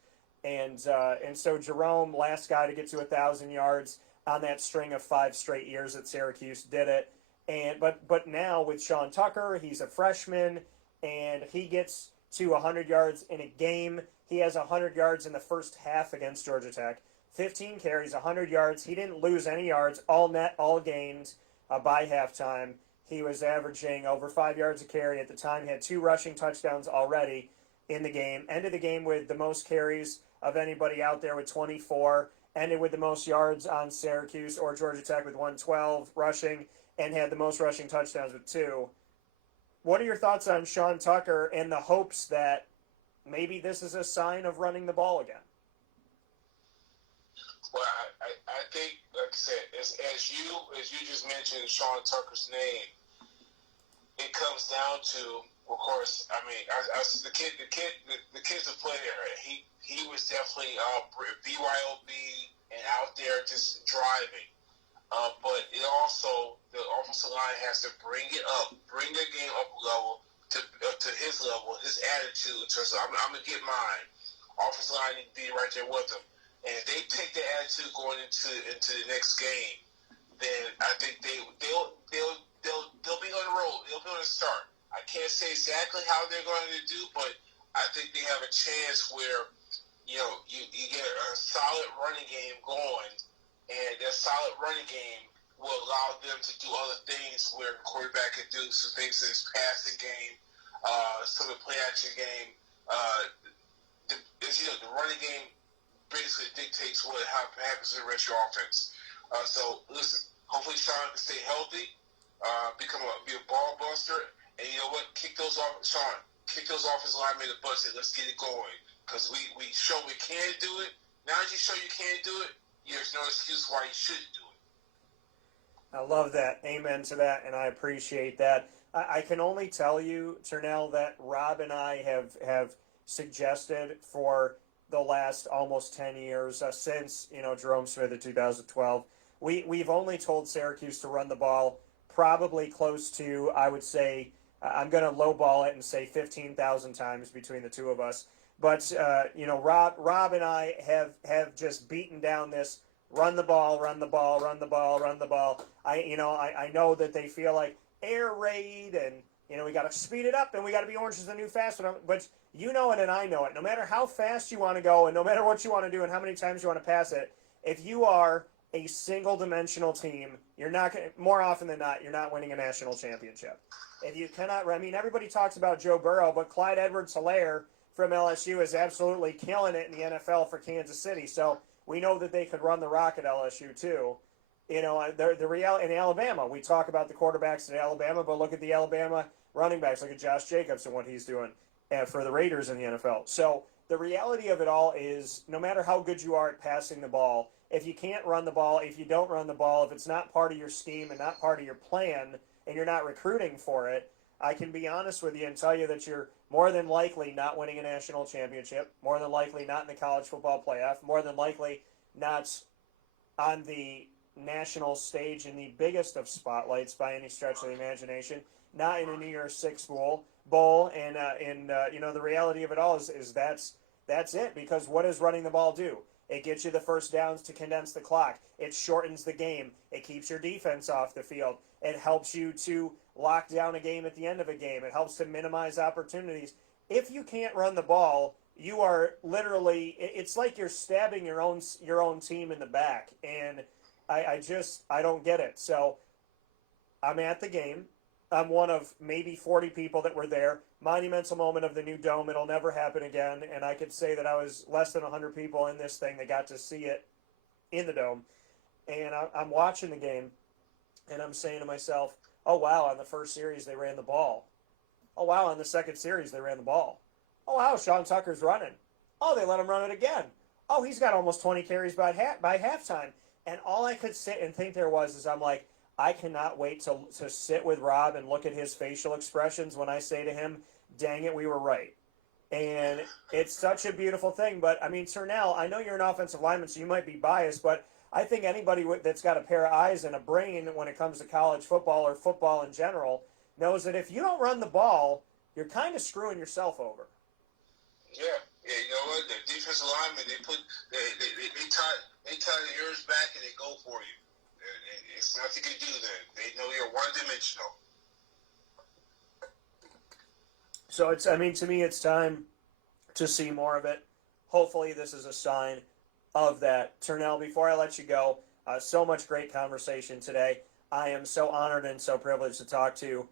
And so Jerome, last guy to get to 1,000 yards on that string of 5 straight years that Syracuse did it. But now with Sean Tucker, he's a freshman, and he gets to 100 yards in a game. He has 100 yards in the first half against Georgia Tech. 15 carries, 100 yards. He didn't lose any yards, all net, all gained by halftime. He was averaging over 5 yards a carry at the time. He had 2 rushing touchdowns already in the game. Ended the game with the most carries of anybody out there with 24. Ended with the most yards on Syracuse or Georgia Tech with 112 rushing, and had the most rushing touchdowns with 2. What are your thoughts on Sean Tucker and the hopes that maybe this is a sign of running the ball again? Well, I think, like I said, as you just mentioned Sean Tucker's name, it comes down to, of course, the kid's a player. He was definitely BYOB and out there just driving. But it also, the offensive line has to bring their game up a level to his level, his attitude. In terms of, I'm gonna get mine. Offensive line need to be right there with him. And if they take the attitude going into the next game, then I think they'll be on the road. They'll be on the start. I can't say exactly how they're going to do, but I think they have a chance where you get a solid running game going, a solid running game will allow them to do other things where the quarterback can do some things in his passing game, some of the play action game. The running game basically dictates what happens in the rest of your offense. So listen, hopefully Sean can stay healthy, be a ball buster, and you know what? Kick those offensive linemen in the butt. Say, let's get it going, because we show we can do it. Now that you show you can do it, there's no excuse why you shouldn't do it. I love that. Amen to that, and I appreciate that. I can only tell you, Turnell, that Rob and I have suggested for the last almost 10 years, since, Jerome Smith in 2012, we've only told Syracuse to run the ball probably close to, I would say, I'm going to lowball it and say 15,000 times between the two of us. But, Rob and I have just beaten down this run the ball, run the ball, run the ball, run the ball. I know that they feel like air raid and, we got to speed it up and we got to be Orange is the new fast. But you know it and I know it. No matter how fast you want to go and no matter what you want to do and how many times you want to pass it, if you are a single-dimensional team, you're not going to, more often than not, you're not winning a national championship. If you cannot, everybody talks about Joe Burrow, but Clyde Edwards-Helaire from LSU is absolutely killing it in the NFL for Kansas City. So we know that they could run the rock at LSU too. The reality in Alabama, we talk about the quarterbacks in Alabama, but look at the Alabama running backs. Look at Josh Jacobs and what he's doing for the Raiders in the NFL. So the reality of it all is, no matter how good you are at passing the ball, if you can't run the ball, if you don't run the ball, if it's not part of your scheme and not part of your plan, and you're not recruiting for it, I can be honest with you and tell you that you're more than likely not winning a national championship, more than likely not in the college football playoff, more than likely not on the national stage in the biggest of spotlights by any stretch of the imagination, not in a New Year's Six bowl, and the reality of it all is that's it, because what does running the ball do? It gets you the first downs to condense the clock. It shortens the game. It keeps your defense off the field. It helps you to lock down a game at the end of a game. It helps to minimize opportunities. If you can't run the ball, you are literally, it's like you're stabbing your own team in the back. And I don't get it. So I'm at the game. I'm one of maybe 40 people that were there. Monumental moment of the new dome. It'll never happen again. And I could say that I was less than 100 people in this thing that got to see it in the dome. And I'm watching the game, and I'm saying to myself, oh, wow, on the first series they ran the ball. Oh, wow, on the second series they ran the ball. Oh, wow, Sean Tucker's running. Oh, they let him run it again. Oh, he's got almost 20 carries by halftime. And all I could sit and think there was I'm like, I cannot wait to sit with Rob and look at his facial expressions when I say to him, dang it, we were right. And it's such a beautiful thing. But, I mean, Turnell, I know you're an offensive lineman, so you might be biased, but I think anybody that's got a pair of eyes and a brain when it comes to college football or football in general knows that if you don't run the ball, you're kind of screwing yourself over. Yeah, you know what? The defensive linemen, they tie the ears back and they go for you. It's nothing you can do then. They know you're one-dimensional. So to me, it's time to see more of it. Hopefully, this is a sign of that. Turnell, before I let you go, so much great conversation today. I am so honored and so privileged to talk to you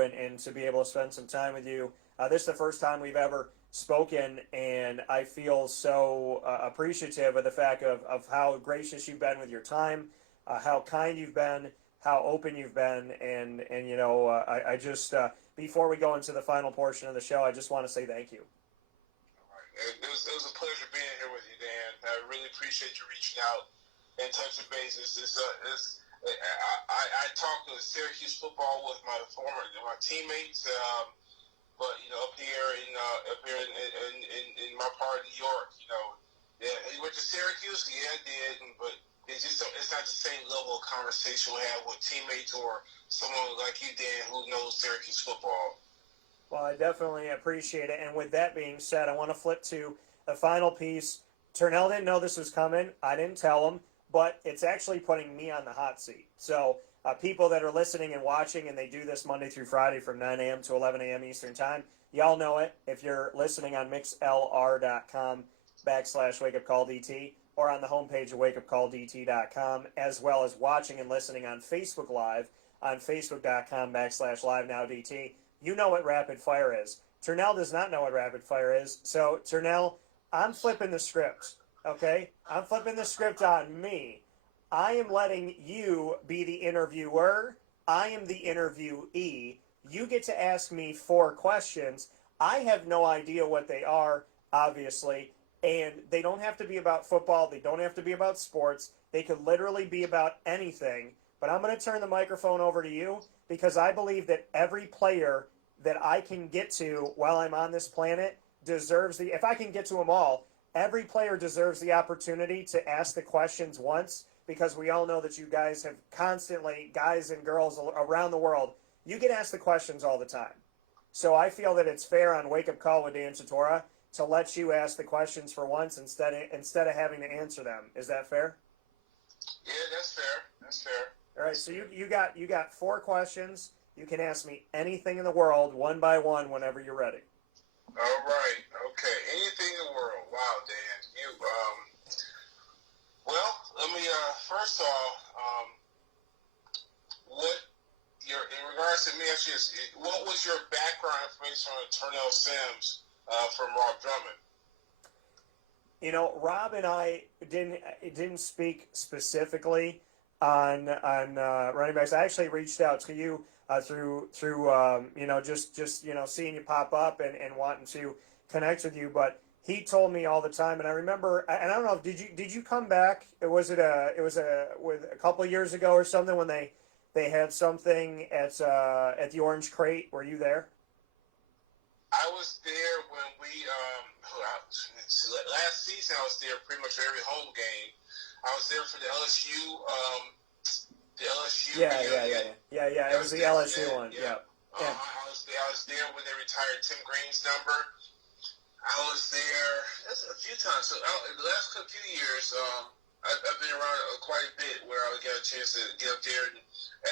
and to be able to spend some time with you. This is the first time we've ever spoken, and I feel so appreciative of the fact of how gracious you've been with your time, how kind you've been, how open you've been, and I just before we go into the final portion of the show, I just want to say thank you. All right. It was a pleasure being here with you, Dan. I really appreciate you reaching out and touching bases. I talked to Syracuse football with my teammates. But up here in my part of New York, yeah, he went to Syracuse. Yeah, I did, but it's not the same level of conversation we have with teammates or someone like you, Dan, who knows Syracuse football. Well, I definitely appreciate it. And with that being said, I want to flip to the final piece. Turnell didn't know this was coming. I didn't tell him, but it's actually putting me on the hot seat. So people that are listening and watching, and they do this Monday through Friday from 9 a.m. to 11 a.m. Eastern Time, y'all know it. If you're listening on mixlr.com/WakeUpCallDT, or on the homepage of WakeUpCallDT.com, as well as watching and listening on Facebook Live on Facebook.com/LiveNowDT. You know what rapid fire is. Turnell does not know what rapid fire is. So, Turnell, I'm flipping the script, okay? I'm flipping the script on me. I am letting you be the interviewer. I am the interviewee. You get to ask me 4 questions. I have no idea what they are, obviously, and they don't have to be about football. They don't have to be about sports. They could literally be about anything. But I'm going to turn the microphone over to you because I believe that every player that I can get to while I'm on this planet deserves the, if I can get to them all, every player deserves the opportunity to ask the questions once, because we all know that you guys have constantly, guys and girls around the world, you get asked the questions all the time. So I feel that it's fair on Wake Up Call with Dan Tortora to let you ask the questions for once instead of having to answer them. Is that fair? Yeah, that's fair. That's fair. All right, so you got 4 questions. You can ask me anything in the world, one by one, whenever you're ready. All right. Okay. Anything in the world. Wow, Dan. Well, let me first off, in regards to me, actually, what was your background information on Turnell Sims from Rob Drummond? You know, Rob and I didn't speak specifically on running backs. I actually reached out to you through just seeing you pop up and wanting to connect with you. But he told me all the time, and I remember, and I don't know, did you come back? With a couple of years ago or something when they had something at the Orange Crate. Were you there? I was there when last season I was there pretty much for every home game. I was there for the LSU. Yeah. It was the LSU one. Yeah. I was there when they retired Tim Green's number. I was there a few times. So the last few years, I've been around quite a bit where I would get a chance to get up there and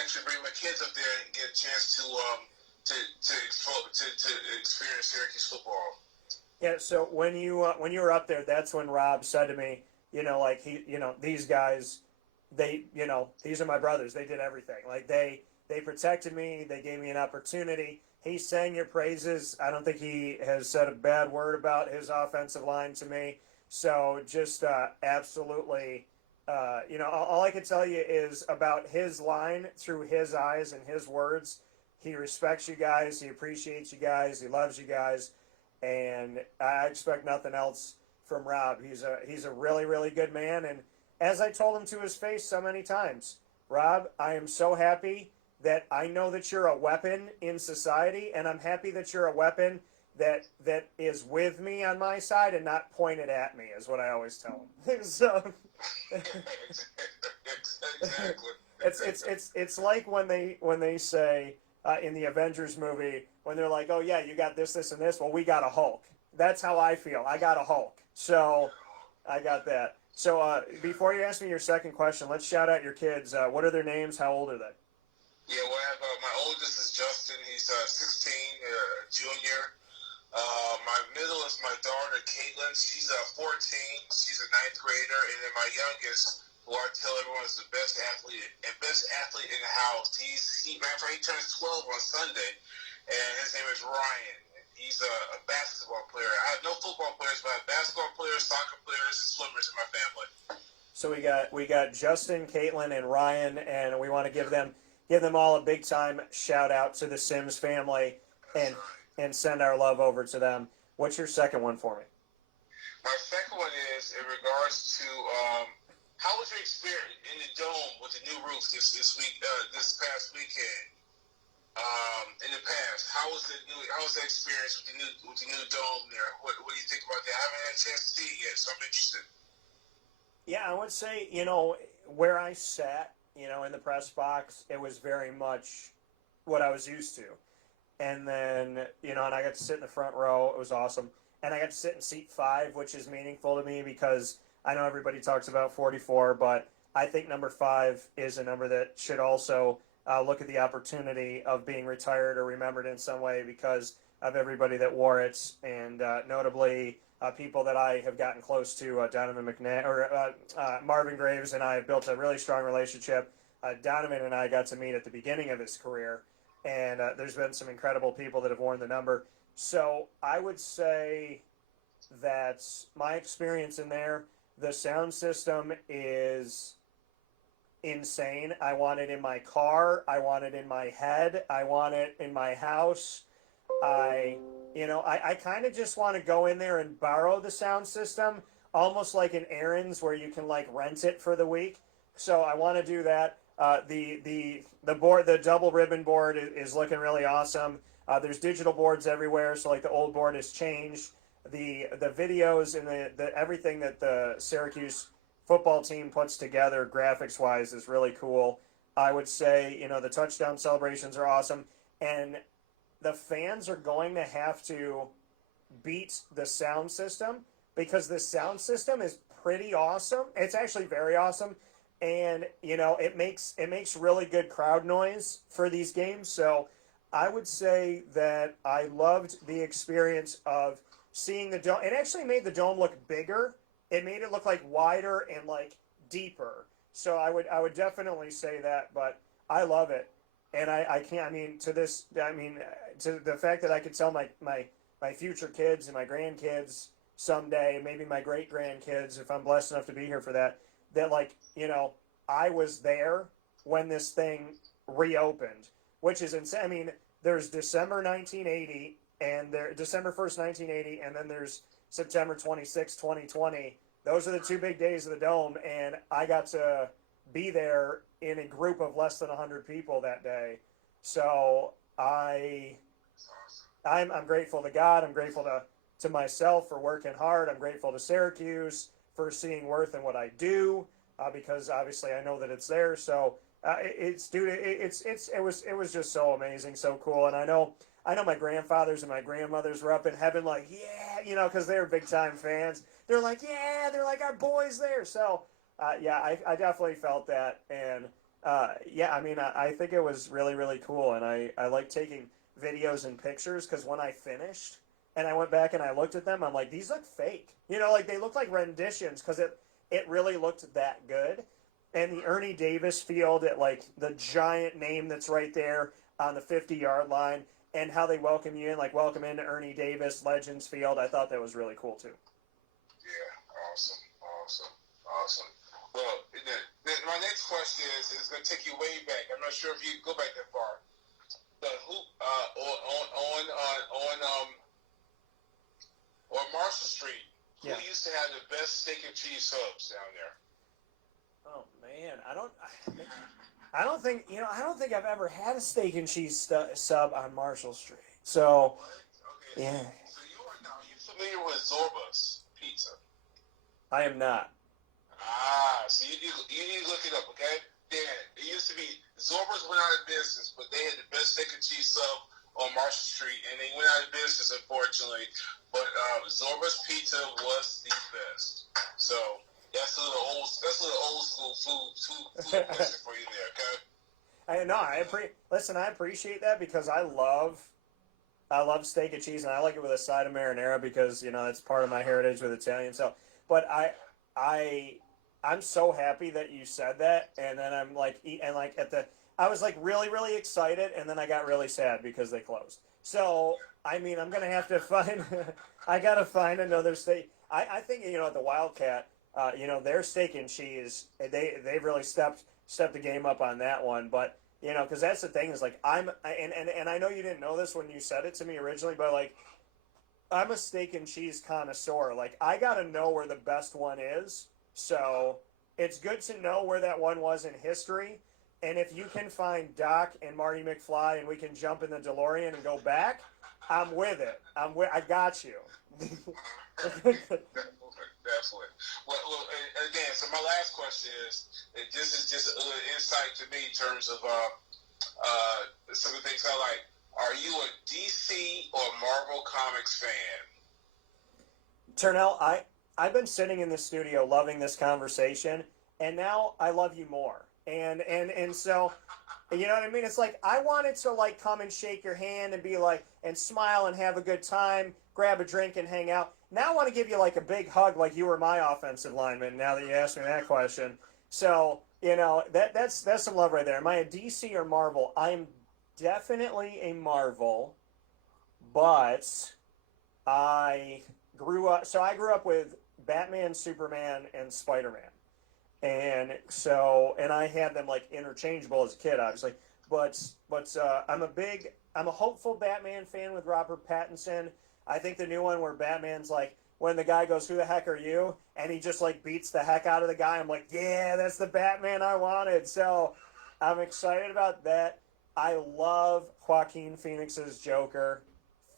actually bring my kids up there and get a chance to experience Syracuse football. Yeah. So when you were up there, that's when Rob said to me, these guys, these are my brothers. They did everything. Like they protected me. They gave me an opportunity. He sang your praises. I don't think he has said a bad word about his offensive line to me. So just absolutely, all I can tell you is about his line through his eyes and his words. He respects you guys. He appreciates you guys. He loves you guys. And I expect nothing else from Rob. He's a really, really good man. And as I told him to his face so many times, Rob, I am so happy that I know that you're a weapon in society, and I'm happy that you're a weapon that is with me on my side and not pointed at me, is what I always tell him. So exactly. It's like when they say in the Avengers movie when they're like, oh yeah, you got this, and this. Well, we got a Hulk. That's how I feel. I got a Hulk. So I got that. So before you ask me your second question, let's shout out your kids. What are their names? How old are they? Yeah, well, I have, my oldest is Justin. He's 16, junior. My middle is my daughter, Caitlin. She's 14. She's a 9th grader. And then my youngest, who I tell everyone is the best athlete in the house. He turns 12 on Sunday, and his name is Ryan. He's a basketball player. I have no football players, but I have basketball players, soccer players, and swimmers in my family. So we got Justin, Caitlin, and Ryan, and we want to give them all a big time shout out to the Sims family and send our love over to them. What's your second one for me? My second one is in regards to how was your experience in the dome with the new roofs this past weekend? In the past, how was that experience with the new dome there? What do you think about that? I haven't had a chance to see it yet, so I'm interested. Yeah, I would say, where I sat, in the press box, it was very much what I was used to. And then, and I got to sit in the front row. It was awesome. And I got to sit in seat 5, which is meaningful to me because I know everybody talks about 44, but I think number 5 is a number that should also look at the opportunity of being retired or remembered in some way, because of everybody that wore it, and notably people that I have gotten close to, Donovan McNabb or Marvin Graves, and I have built a really strong relationship. Donovan and I got to meet at the beginning of his career, and there's been some incredible people that have worn the number. So I would say that my experience in there, the sound system is insane. I want it in my car. I want it in my head. I want it in my house. I kind of just want to go in there and borrow the sound system, almost like an errands where you can like rent it for the week. So I want to do that. The board, the double ribbon board is looking really awesome. There's digital boards everywhere, so like the old board has changed. The videos and the everything that the Syracuse football team puts together graphics wise is really cool. I would say, the touchdown celebrations are awesome, and the fans are going to have to beat the sound system, because the sound system is pretty awesome. It's actually very awesome, and it makes really good crowd noise for these games. So I would say that I loved the experience of seeing the dome. It actually made the dome look bigger. It made it look like wider and like deeper. So I would definitely say that, but I love it. And I can't, to the fact that I could tell my future kids and my grandkids someday, maybe my great grandkids, if I'm blessed enough to be here for that, I was there when this thing reopened, which is insane. There's December 1980 and December 1st, 1980, and then there's September 26, 2020. Those are the two big days of the dome, and I got to be there in a group of less than 100 people that day. So I'm grateful to God. I'm grateful to myself for working hard. I'm grateful to Syracuse for seeing worth in what I do, because obviously I know that it's there. So it was just so amazing, so cool. And I know my grandfathers and my grandmothers were up in heaven like, yeah, because they're big time fans. They're like, yeah, they're like, our boys there. So I definitely felt that. And I think it was really, really cool. And I like taking videos and pictures, because when I finished and I went back and I looked at them, I'm like, these look fake. They look like renditions, because it really looked that good. And the Ernie Davis field at like the giant name that's right there on the 50-yard line, and how they welcome you in, like welcome into Ernie Davis Legends Field. I thought that was really cool too. Yeah, awesome. Well, my next question is going to take you way back. I'm not sure if you can go back that far. But who on Marshall Street? Who used to have the best steak and cheese subs down there? Oh man, I don't think I've ever had a steak and cheese sub on Marshall Street. So okay, yeah. So are you familiar with Zorba's Pizza? I am not. So you need to look it up, okay? Yeah, it used to be Zorba's went out of business, but they had the best steak and cheese sub on Marshall Street, and they went out of business, unfortunately. But Zorba's Pizza was the best. So that's a little old school food question for you there, okay? I appreciate that, because I love steak and cheese, and I like it with a side of marinara, because it's part of my heritage with Italian. So, but I'm so happy that you said that, and then I'm like, I was like really, really excited, and then I got really sad because they closed. So, I'm going to have to find, I got to find another steak. I think, at the Wildcat, their steak and cheese, they've really stepped the game up on that one. But, because that's the thing is like, and I know you didn't know this when you said it to me originally, but like, I'm a steak and cheese connoisseur. Like, I got to know where the best one is. So it's good to know where that one was in history. And if you can find Doc and Marty McFly and we can jump in the DeLorean and go back, I'm with it. I got you. Definitely. Well, again, so my last question is, this is just a little insight to me in terms of some of the things I like. Are you a DC or Marvel Comics fan? Turnell, I've been sitting in the studio loving this conversation, and now I love you more. And so, you know what I mean? It's like I wanted to like come and shake your hand and be like and smile and have a good time, grab a drink and hang out. Now I want to give you like a big hug like you were my offensive lineman. Now that you asked me that question, so you know that's some love right there. Am I a DC or Marvel? I'm definitely a Marvel, but I grew up. So I grew up with Batman, Superman, and Spider-Man. And I had them like interchangeable as a kid, obviously. But I'm a hopeful Batman fan with Robert Pattinson. I think the new one where Batman's like when the guy goes, "Who the heck are you?" and he just like beats the heck out of the guy. I'm like, yeah, that's the Batman I wanted. So I'm excited about that. I love Joaquin Phoenix's Joker.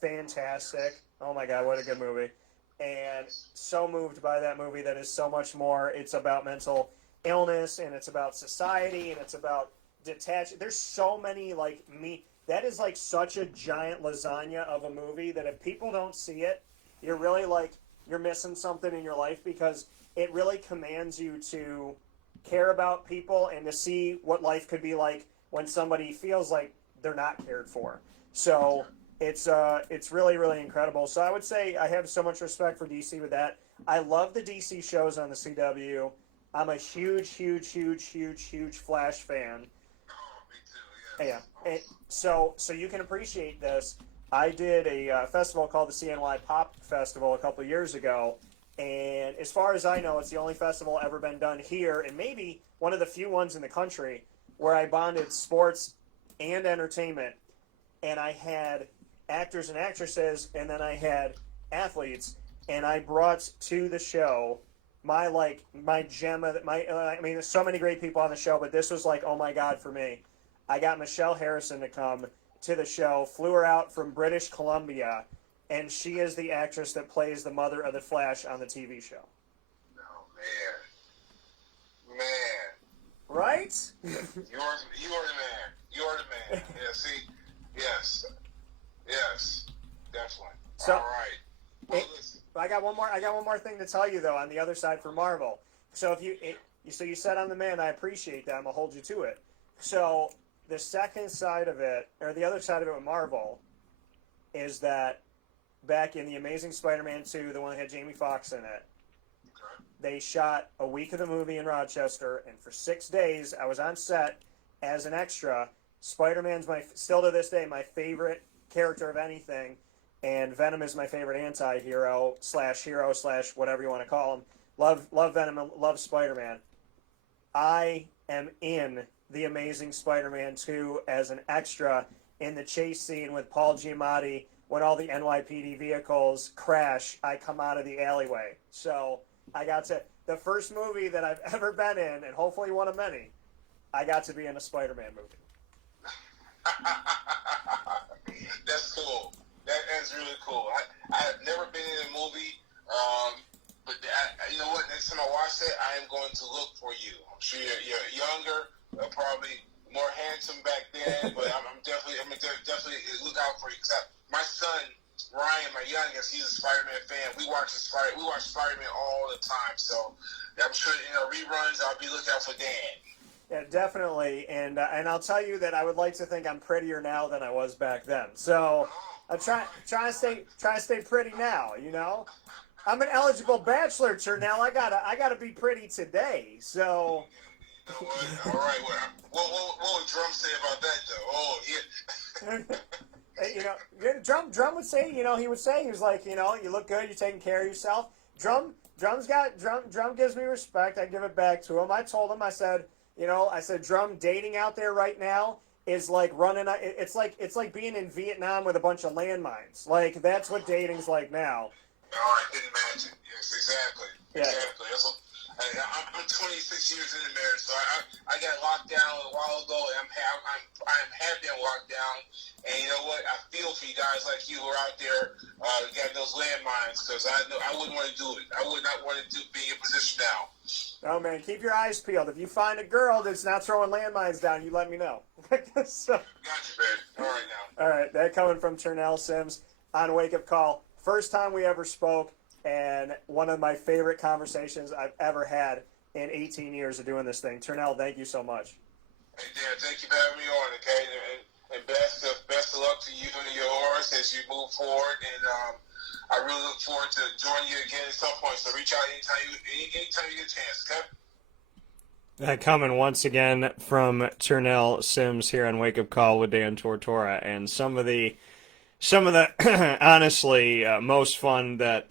Fantastic. Oh my God, what a good movie. And so moved by that movie that is so much more. It's about mental illness, and it's about society, and it's about detach. There's so many, like, that is, like, such a giant lasagna of a movie that if people don't see it, you're really, like, you're missing something in your life because it really commands you to care about people and to see what life could be like when somebody feels like they're not cared for. So it's really, really incredible. So I would say I have so much respect for DC with that. I love the DC shows on the CW. I'm a huge Flash fan. Oh, me too. Yeah. And so you can appreciate this. I did a festival called the CNY Pop Festival a couple of years ago, and as far as I know, it's the only festival ever been done here, and maybe one of the few ones in the country where I bonded sports and entertainment, and I had actors and actresses, and then I had athletes, and I brought to the show my gem of I mean, there's so many great people on the show, but this was like, oh my God, for me. I got Michelle Harrison to come to the show, flew her out from British Columbia, and she is the actress that plays the mother of the Flash on the TV show. Oh man. Right? You're the man. You're the man. Yeah, see? Yes, definitely. So, all right. Well, listen. I got one more thing to tell you though on the other side for Marvel. So you said I'm the man. I appreciate that. I'm gonna hold you to it. So the second side of it, or the other side of it with Marvel, is that back in the Amazing Spider-Man 2, the one that had Jamie Foxx in it, Okay. they shot a week of the movie in Rochester, and for 6 days I was on set as an extra. Spider-Man's still to this day my favorite character of anything, and Venom is my favorite anti-hero / hero / whatever you want to call him. Love Venom, love Spider-Man. I am in The Amazing Spider-Man 2 as an extra in the chase scene with Paul Giamatti when all the NYPD vehicles crash. I come out of the alleyway. So I got to the first movie that I've ever been in, and hopefully one of many. I got to be in a Spider-Man movie. That's cool. That's really cool. I have never been in a movie, but you know what? Next time I watch it, I am going to look for you. I'm sure you're younger, probably more handsome back then, but I'm definitely look out for you. Cause my son Ryan, my youngest, he's a Spider-Man fan. We watch Spider-Man all the time. So I'm sure reruns. I'll be looking out for Dan. Yeah, definitely, and I'll tell you that I would like to think I'm prettier now than I was back then. So I'm trying to stay pretty now. You know, I'm an eligible bachelor, Turnell. I gotta be pretty today. So. You know what? All right. What would Drum say about that though? Oh yeah. Drum would say, he was like, you look good, you're taking care of yourself. Drum gives me respect. I give it back to him. I told him, I said, Drum, dating out there right now is like running. It's like being in Vietnam with a bunch of landmines. Like that's what dating's like now. Oh, I can imagine. Yes, exactly. Yeah. Exactly. I'm 26 years in the marriage, so I got locked down a while ago, and I'm happy I'm locked down. And you know what? I feel for you guys like you who are out there got those landmines, because I wouldn't want to do it. I would not want to be in position now. Oh man, keep your eyes peeled. If you find a girl that's not throwing landmines down, you let me know. So, Gotcha, man. All right now. All right, that coming from Turnell Sims on Wake Up Call. First time we ever spoke, and one of my favorite conversations I've ever had. in 18 years of doing this thing. Turnell, thank you so much. Hey, Dan, thank you for having me on, okay? And best of luck to you and yours as you move forward. And I really look forward to joining you again at some point. So reach out anytime you get a chance, okay? That coming once again from Turnell Sims here on Wake Up Call with Dan Tortora, and some of the honestly most fun that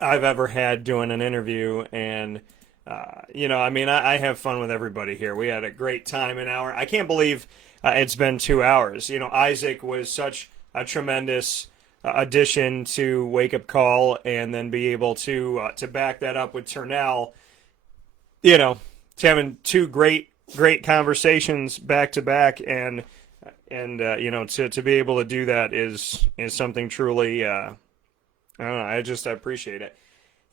I've ever had doing an interview. And I have fun with everybody here. We had a great time, an hour. I can't believe it's been 2 hours. Isaac was such a tremendous addition to Wake Up Call, and then be able to back that up with Turnell. Having two great conversations back to back, and to be able to do that is something truly. I don't know. I appreciate it.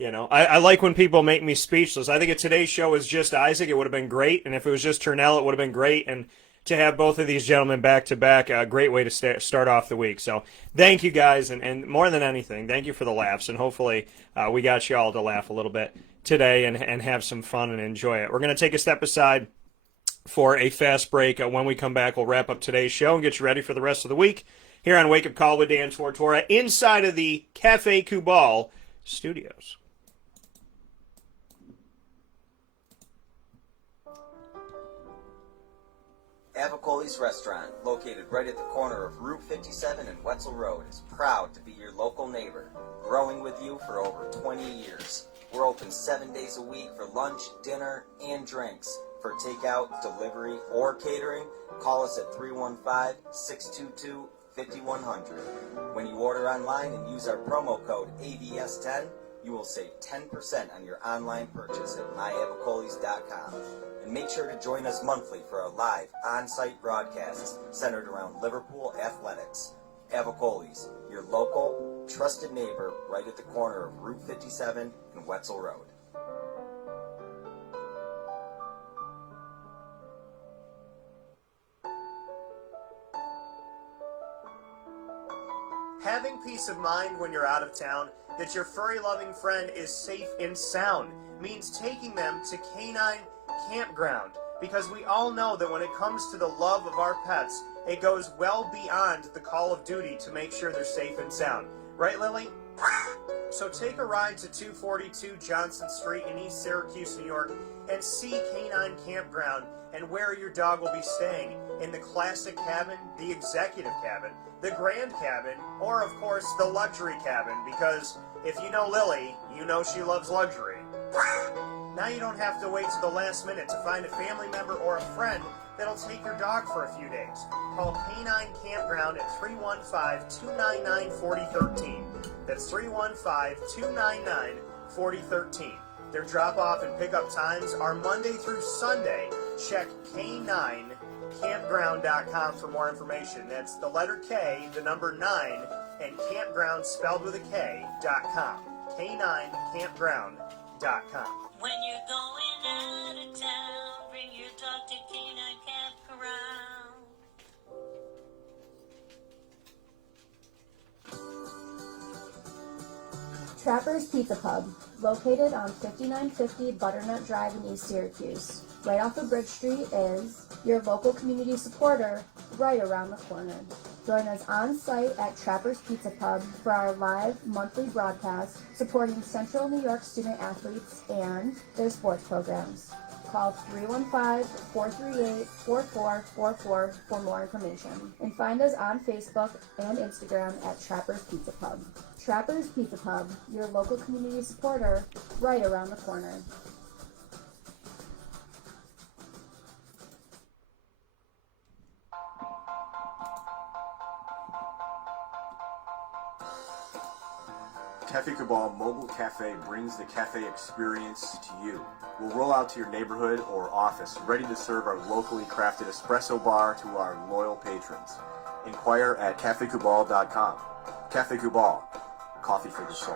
I like when people make me speechless. I think if today's show was just Isaac, it would have been great, and if it was just Turnell, it would have been great. And to have both of these gentlemen back to back, a great way to start off the week. So thank you guys, and more than anything, thank you for the laughs, and hopefully we got you all to laugh a little bit today and have some fun and enjoy it. We're going to take a step aside for a fast break. When we come back, we'll wrap up today's show and get you ready for the rest of the week here on Wake Up Call with Dan Tortora inside of the Cafe Kubal studios. Avicoli's Restaurant, located right at the corner of Route 57 and Wetzel Road, is proud to be your local neighbor, growing with you for over 20 years. We're open 7 days a week for lunch, dinner, and drinks. For takeout, delivery, or catering, call us at 315-622-5100. When you order online and use our promo code AVS10, you will save 10% on your online purchase at myavicolis.com. And make sure to join us monthly for our live on-site broadcasts centered around Liverpool athletics. Avicoli's, your local, trusted neighbor right at the corner of Route 57 and Wetzel Road. Having peace of mind when you're out of town that your furry-loving friend is safe and sound means taking them to Canine Campground, because we all know that when it comes to the love of our pets, it goes well beyond the call of duty to make sure they're safe and sound. Right, Lily? So take a ride to 242 Johnson Street in East Syracuse, New York, and see Canine Campground and where your dog will be staying in the classic cabin, the executive cabin, the grand cabin, or of course the luxury cabin, because if you know Lily, you know she loves luxury. Now you don't have to wait to the last minute to find a family member or a friend that'll take your dog for a few days. Call Canine Campground at 315-299-4013. That's 315-299-4013. Their drop-off and pickup times are Monday through Sunday. Check K9campground.com for more information. That's the letter K, the number 9, and campground spelled with a K.com. K9campground.com. When you're going out of town, bring your dog to Canine Campground. Trapper's Pizza Pub, located on 5950 Butternut Drive in East Syracuse. Right off of Bridge Street is your local community supporter right around the corner. Join us on site at Trapper's Pizza Pub for our live monthly broadcast supporting Central New York student athletes and their sports programs. Call 315-438-4444 for more information. And find us on Facebook and Instagram at Trapper's Pizza Pub. Trapper's Pizza Pub, your local community supporter right around the corner. Cafe Kubal Mobile Cafe brings the cafe experience to you. We'll roll out to your neighborhood or office, ready to serve our locally crafted espresso bar to our loyal patrons. Inquire at cafekubal.com. Cafe Kubal, coffee for the soul.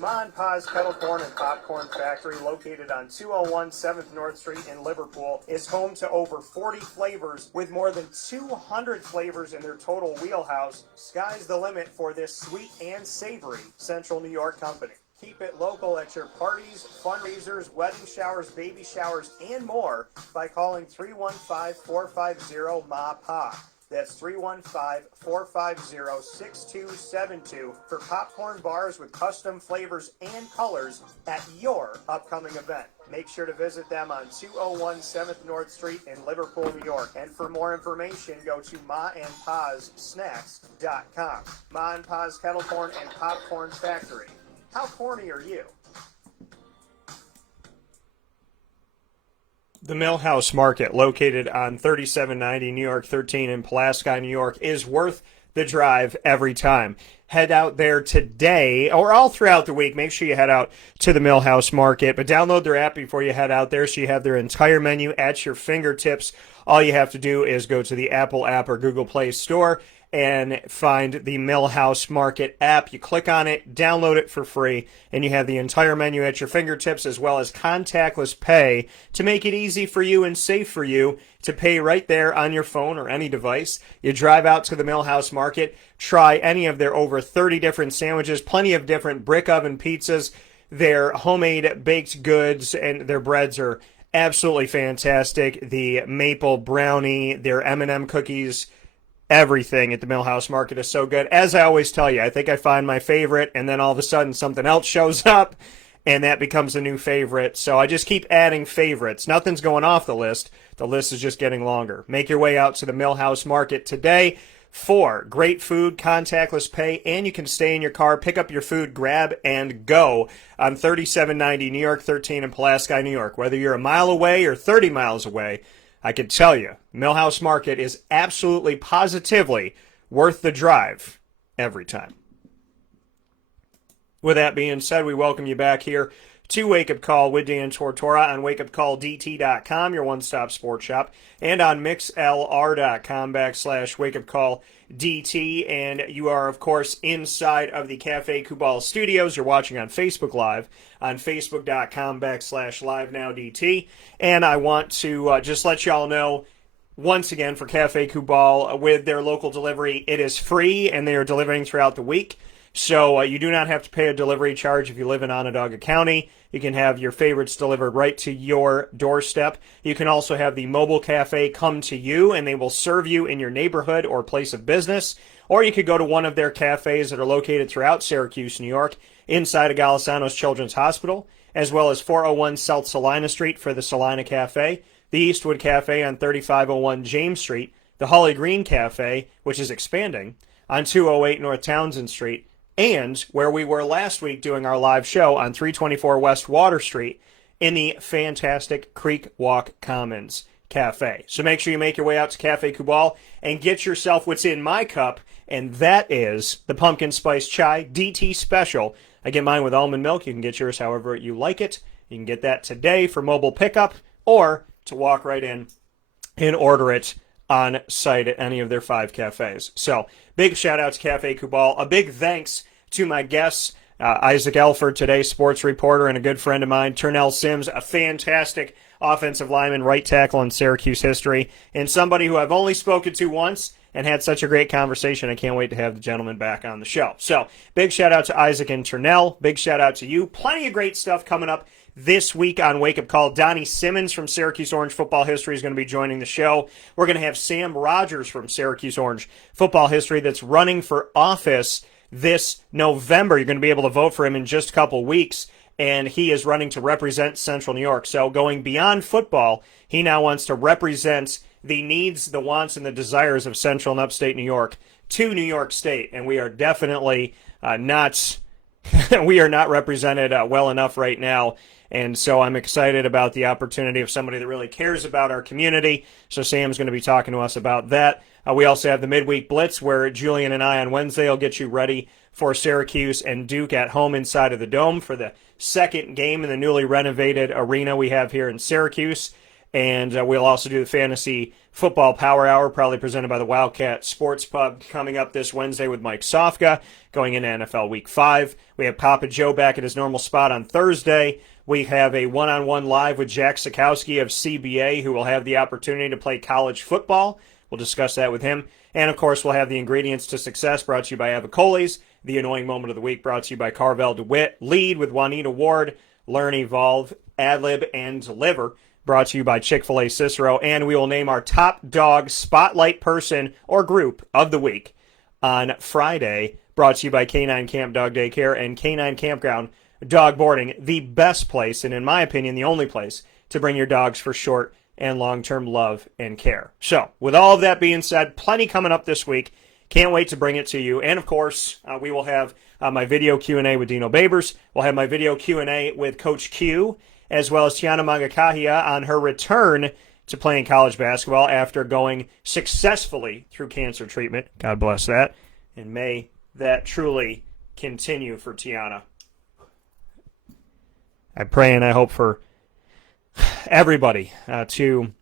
Ma and Pa's Kettle Corn and Popcorn Factory, located on 201 7th North Street in Liverpool, is home to over 40 flavors with more than 200 flavors in their total wheelhouse. Sky's the limit for this sweet and savory Central New York company. Keep it local at your parties, fundraisers, wedding showers, baby showers, and more by calling 315-450-MA-PA. That's 315-450-6272 for popcorn bars with custom flavors and colors at your upcoming event. Make sure to visit them on 201 7th North Street in Liverpool, New York. And for more information, go to maandpazsnacks.com. Ma and Pa's Kettle Corn and Popcorn Factory. How corny are you? The Millhouse Market, located on 3790 New York 13 in Pulaski, New York, is worth the drive every time. Head out there today, or all throughout the week. Make sure you head out to the Millhouse Market, but download their app before you head out there so you have their entire menu at your fingertips. All you have to do is go to the Apple app or Google Play Store and find the Millhouse Market app. You click on it, download it for free, and you have the entire menu at your fingertips, as well as contactless pay to make it easy for you and safe for you to pay right there on your phone or any device. You drive out to the Millhouse Market, try any of their over 30 different sandwiches, plenty of different brick oven pizzas, their homemade baked goods, and their breads are absolutely fantastic. The maple brownie, their M&M cookies, everything at the Millhouse Market is so good. As I always tell you, I think I find my favorite, and then all of a sudden something else shows up, and that becomes a new favorite. So I just keep adding favorites. Nothing's going off the list. The list is just getting longer. Make your way out to the Millhouse Market today for great food, contactless pay, and you can stay in your car, pick up your food, grab, and go on 3790 New York 13 in Pulaski, New York. Whether you're a mile away or 30 miles away, I can tell you, Millhouse Market is absolutely, positively worth the drive every time. With that being said, we welcome you back here to Wake Up Call with Dan Tortora on WakeUpCallDT.com, your one-stop sports shop, and on MixLR.com/WakeUpCallDT. And you are, of course, inside of the Cafe Kubal studios. You're watching on Facebook Live on Facebook.com/LiveNowDT. And I want to just let y'all know, once again, for Cafe Kubal, with their local delivery, it is free, and they are delivering throughout the week. So you do not have to pay a delivery charge if you live in Onondaga County. You can have your favorites delivered right to your doorstep. You can also have the mobile cafe come to you, and they will serve you in your neighborhood or place of business. Or you could go to one of their cafes that are located throughout Syracuse, New York, inside of Golisano's Children's Hospital, as well as 401 South Salina Street for the Salina Cafe, the Eastwood Cafe on 3501 James Street, the Holly Green Cafe, which is expanding, on 208 North Townsend Street, and where we were last week doing our live show on 324 West Water Street in the fantastic Creek Walk Commons Cafe. So make sure you make your way out to Cafe Kubal and get yourself what's in my cup, and that is the Pumpkin Spice Chai DT Special. I get mine with almond milk. You can get yours however you like it. You can get that today for mobile pickup or to walk right in and order it on site at any of their 5 cafes. So big shout out to Cafe Kubal. A big thanks to my guests, Isaac Elford today, sports reporter, and a good friend of mine, Turnell Sims, a fantastic offensive lineman, right tackle in Syracuse history, and somebody who I've only spoken to once and had such a great conversation. I can't wait to have the gentleman back on the show. So big shout out to Isaac and Turnell. Big shout out to you. Plenty of great stuff coming up this week on Wake Up Call. Donnie Simmons from Syracuse Orange Football History is going to be joining the show. We're going to have Sam Rogers from Syracuse Orange Football History that's running for office this November. You're going to be able to vote for him in just a couple weeks, and he is running to represent Central New York. So going beyond football, he now wants to represent the needs, the wants, and the desires of Central and Upstate New York to New York State, and we are definitely not we are not represented well enough right now. And so I'm excited about the opportunity of somebody that really cares about our community. So Sam's going to be talking to us about that. We also have the Midweek Blitz, where Julian and I on Wednesday will get you ready for Syracuse and Duke at home inside of the Dome for the second game in the newly renovated arena we have here in Syracuse. And we'll also do the Fantasy Football Power Hour, probably presented by the Wildcat Sports Pub, coming up this Wednesday with Mike Sofka, going into NFL Week 5. We have Papa Joe back at his normal spot on Thursday. We have a one-on-one live with Jack Sikowski of CBA, who will have the opportunity to play college football. We'll discuss that with him. And, of course, we'll have the Ingredients to Success, brought to you by Avicoles. The Annoying Moment of the Week, brought to you by Carvel DeWitt. Lead with Juanita Ward. Learn, Evolve, Adlib, and Deliver, brought to you by Chick-fil-A Cicero. And we will name our top dog spotlight person or group of the week on Friday, brought to you by K9 Camp Dog Daycare and K9 Campground Dog Boarding, the best place, and in my opinion, the only place to bring your dogs for short and long-term love and care. So, with all of that being said, plenty coming up this week. Can't wait to bring it to you. And, of course, we will have my video Q&A with Dino Babers. We'll have my video Q&A with Coach Q, as well as Tiana Magakahia on her return to playing college basketball after going successfully through cancer treatment. God bless that. And may that truly continue for Tiana. I pray and I hope for everybody to,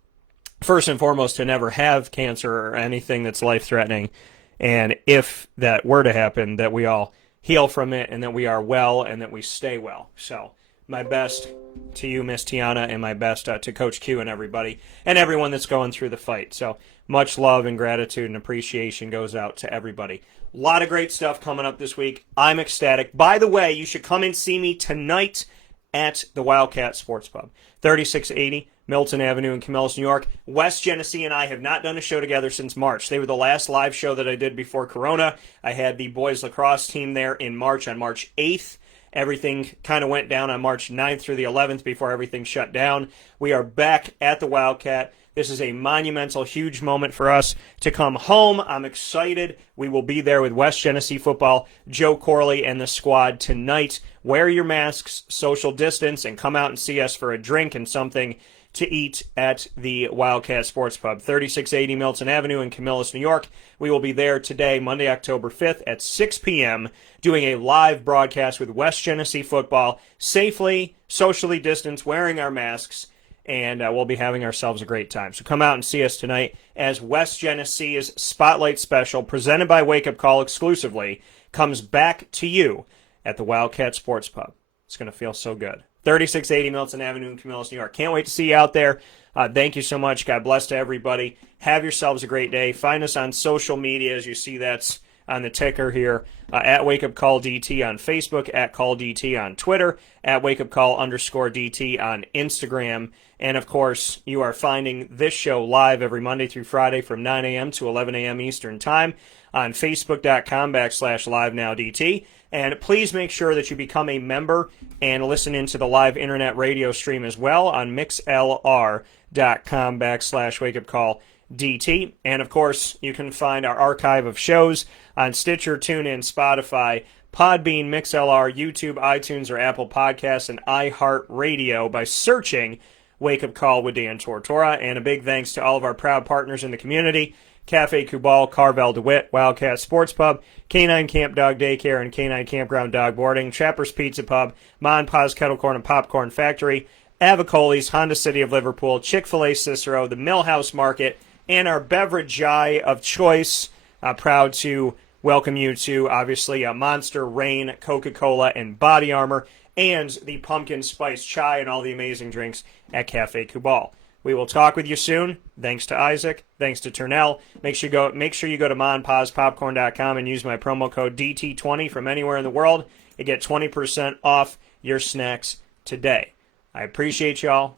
first and foremost, to never have cancer or anything that's life-threatening. And if that were to happen, that we all heal from it and that we are well and that we stay well. So my best to you, Miss Tiana, and my best to Coach Q and everybody and everyone that's going through the fight. So much love and gratitude and appreciation goes out to everybody. A lot of great stuff coming up this week. I'm ecstatic. By the way, you should come and see me tonight at the Wildcat Sports Pub, 3680 Milton Avenue in Camillus, New York. West Genesee and I have not done a show together since March. They were the last live show that I did before Corona. I had the boys lacrosse team there in March, on March 8th. Everything kind of went down on March 9th through the 11th before everything shut down. We are back at the Wildcat. This is a monumental, huge moment for us to come home. I'm excited. We will be there with West Genesee Football, Joe Corley, and the squad tonight. Wear your masks, social distance, and come out and see us for a drink and something to eat at the Wildcat Sports Pub, 3680 Milton Avenue in Camillus, New York. We will be there today, Monday, October 5th at 6 p.m., doing a live broadcast with West Genesee Football, safely, socially distanced, wearing our masks, and we'll be having ourselves a great time. So come out and see us tonight as West Genesee's Spotlight Special, presented by Wake Up Call exclusively, comes back to you at the Wildcat Sports Pub. It's going to feel so good. 3680 Milton Avenue in Camillus, New York. Can't wait to see you out there. Thank you so much. God bless to everybody. Have yourselves a great day. Find us on social media, as you see that's on the ticker here, at WakeUpCallDT on Facebook, at CallDT on Twitter, at WakeUpCall_DT on Instagram. And, of course, you are finding this show live every Monday through Friday from 9 a.m. to 11 a.m. Eastern Time on Facebook.com/LiveNowDT. And please make sure that you become a member and listen into the live internet radio stream as well on mixlr.com/WakeUpCallDT. And, of course, you can find our archive of shows on Stitcher, TuneIn, Spotify, Podbean, MixLR, YouTube, iTunes, or Apple Podcasts, and iHeartRadio by searching Wake Up Call with Dan Tortora. And a big thanks to all of our proud partners in the community: Cafe Kubal, Carvel DeWitt, Wildcat Sports Pub, K9 Camp Dog Daycare and K9 Campground Dog Boarding, Trapper's Pizza Pub, Ma and Pa's Kettle Corn and Popcorn Factory, Avicoles, Honda City of Liverpool, Chick-fil-A Cicero, the Millhouse Market, and our beverage of choice. Proud to welcome you to, obviously, Monster, Reign, Coca-Cola, and Body Armor, and the Pumpkin Spice Chai and all the amazing drinks at Cafe Kubal. We will talk with you soon. Thanks to Isaac. Thanks to Turnell. Make sure you go to monpazpopcorn.com and use my promo code DT20 from anywhere in the world and get 20% off your snacks today. I appreciate y'all.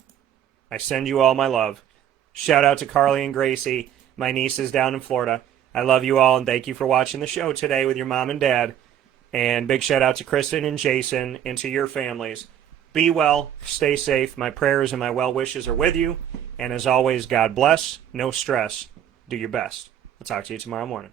I send you all my love. Shout out to Carly and Gracie, my nieces down in Florida. I love you all, and thank you for watching the show today with your mom and dad. And big shout out to Kristen and Jason and to your families. Be well, stay safe. My prayers and my well wishes are with you. And as always, God bless, no stress, do your best. I'll talk to you tomorrow morning.